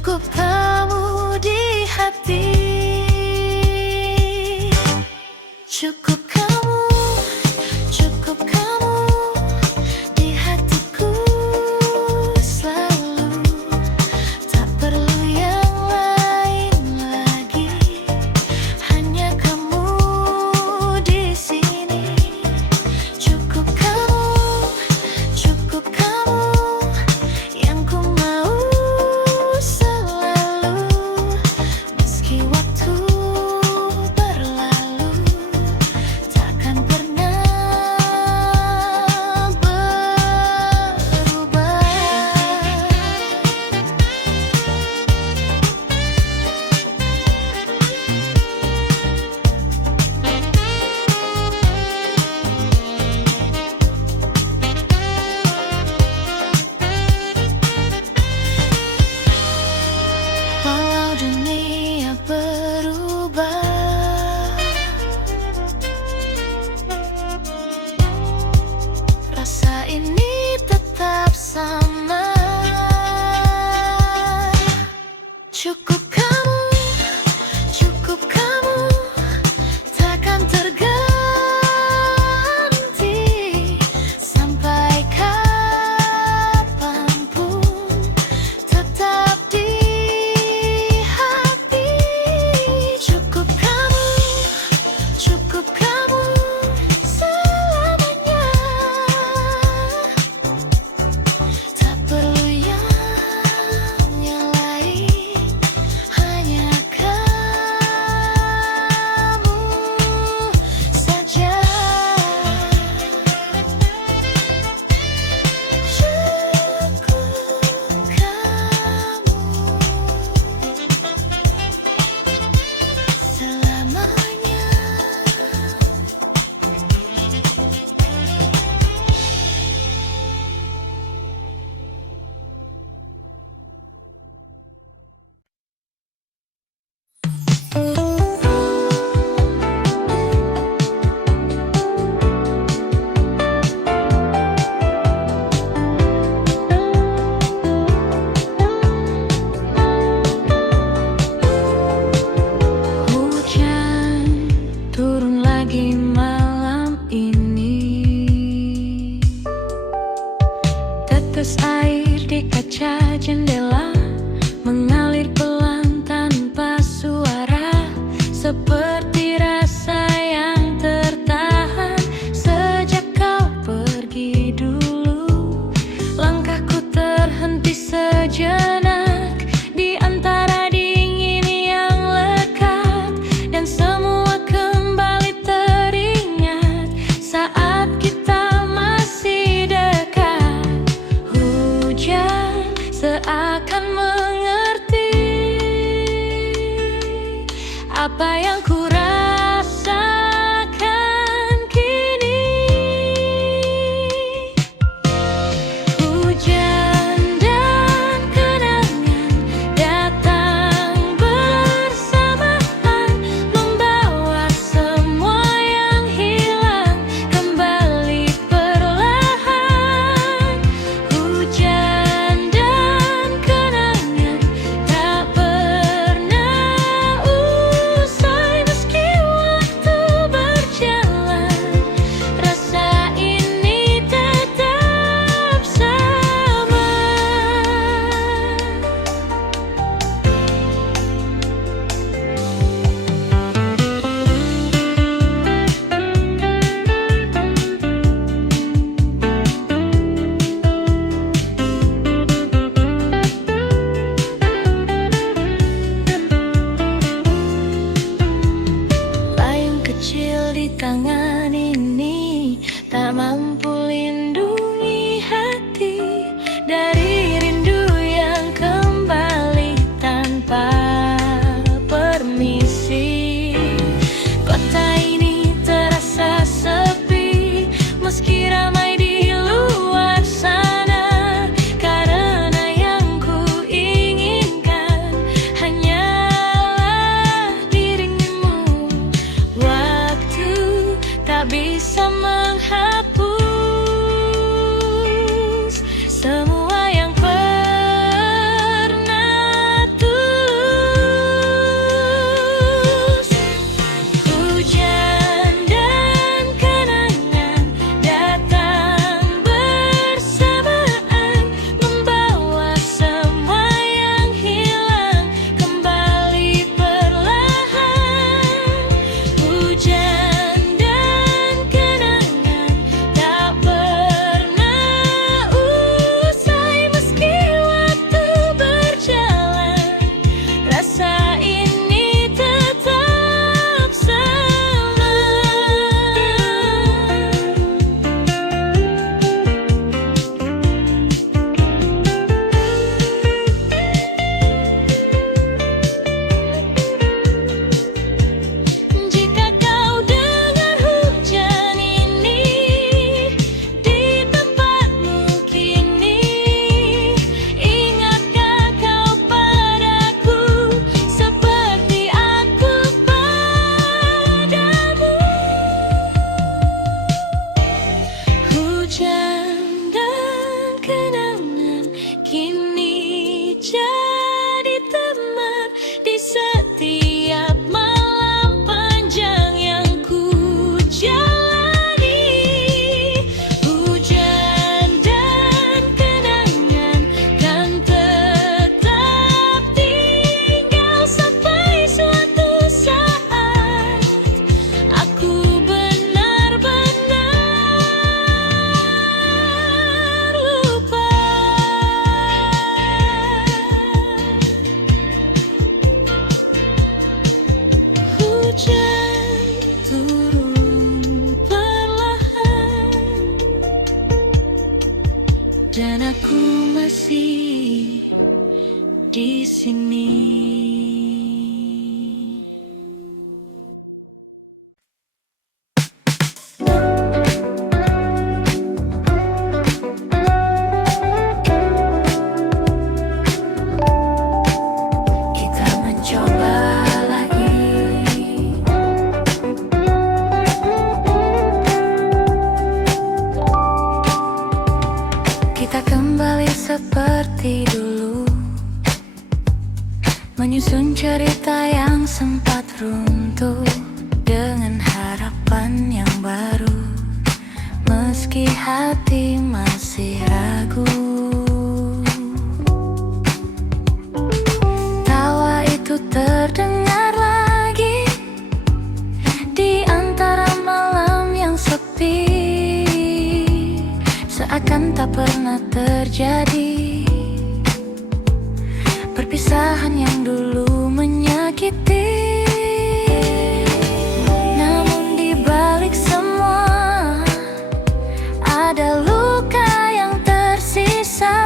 Cukup kamu di hati, cukup kamu, cukup kamu di hatiku selalu. Tak perlu yang lain lagi, hanya kamu di sini. Cukup kamu yang ku mau selalu. Meski waktu berlalu, takkan pernah berubah. Walau dunia berubah, rasa ini tetap sama. Cukup kamu, takkan terganti sampai kapanpun, tetap di hati. Cukup kamu selamanya. Tak perlu yang lain, hanya kamu saja. Cukup kamu selamanya. Hujan turun lagi malam ini. Tetes air di kaca jendela mengalir pelan tanpa suara, seperti rasa yang tertahan sejak kau pergi dulu. Langkahku terhenti sejenak di antara dingin yang lekat, dan semua kembali teringat saat kita masih dekat. Hujan seakan mengerti apa yang ku rasakan kini. Hujan dan kenangan datang bersamaan, membawa semua yang hilang kembali perlahan. Hujan dan kenangan tak pernah usai, meski aku masih di sini. Kita mencoba lagi. Kita kembali seperti dulu, menyusun cerita yang sempat runtuh dengan harapan yang baru. Meski hati masih ragu, tawa itu terdengar lagi di antara malam yang sepi, seakan tak pernah terjadi. Perpisahan yang dulu menyakiti, namun di balik semua ada luka yang tersisa.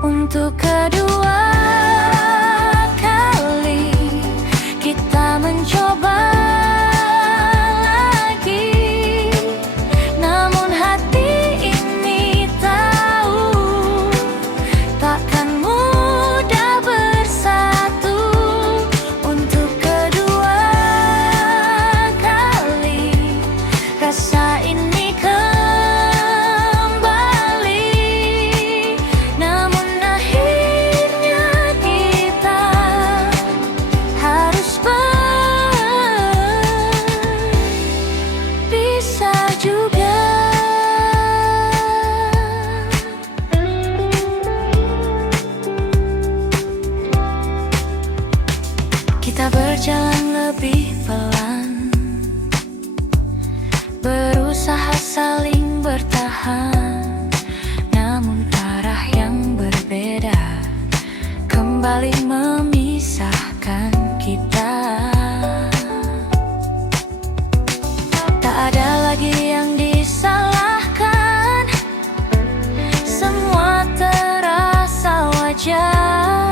Untuk kedua kali kita mencoba lagi, namun hati ini tahu takkan mudah bersatu. Untuk kedua kali rasa ini kembali, namun akhirnya kita harus berpisah juga. Kita berjalan lebih pelan, berusaha saling bertahan, namun arah yang berbeda kembali memisahkan kita. Tak ada lagi yang disalahkan, semua terasa wajar.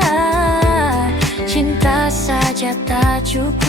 Cinta saja tak cukup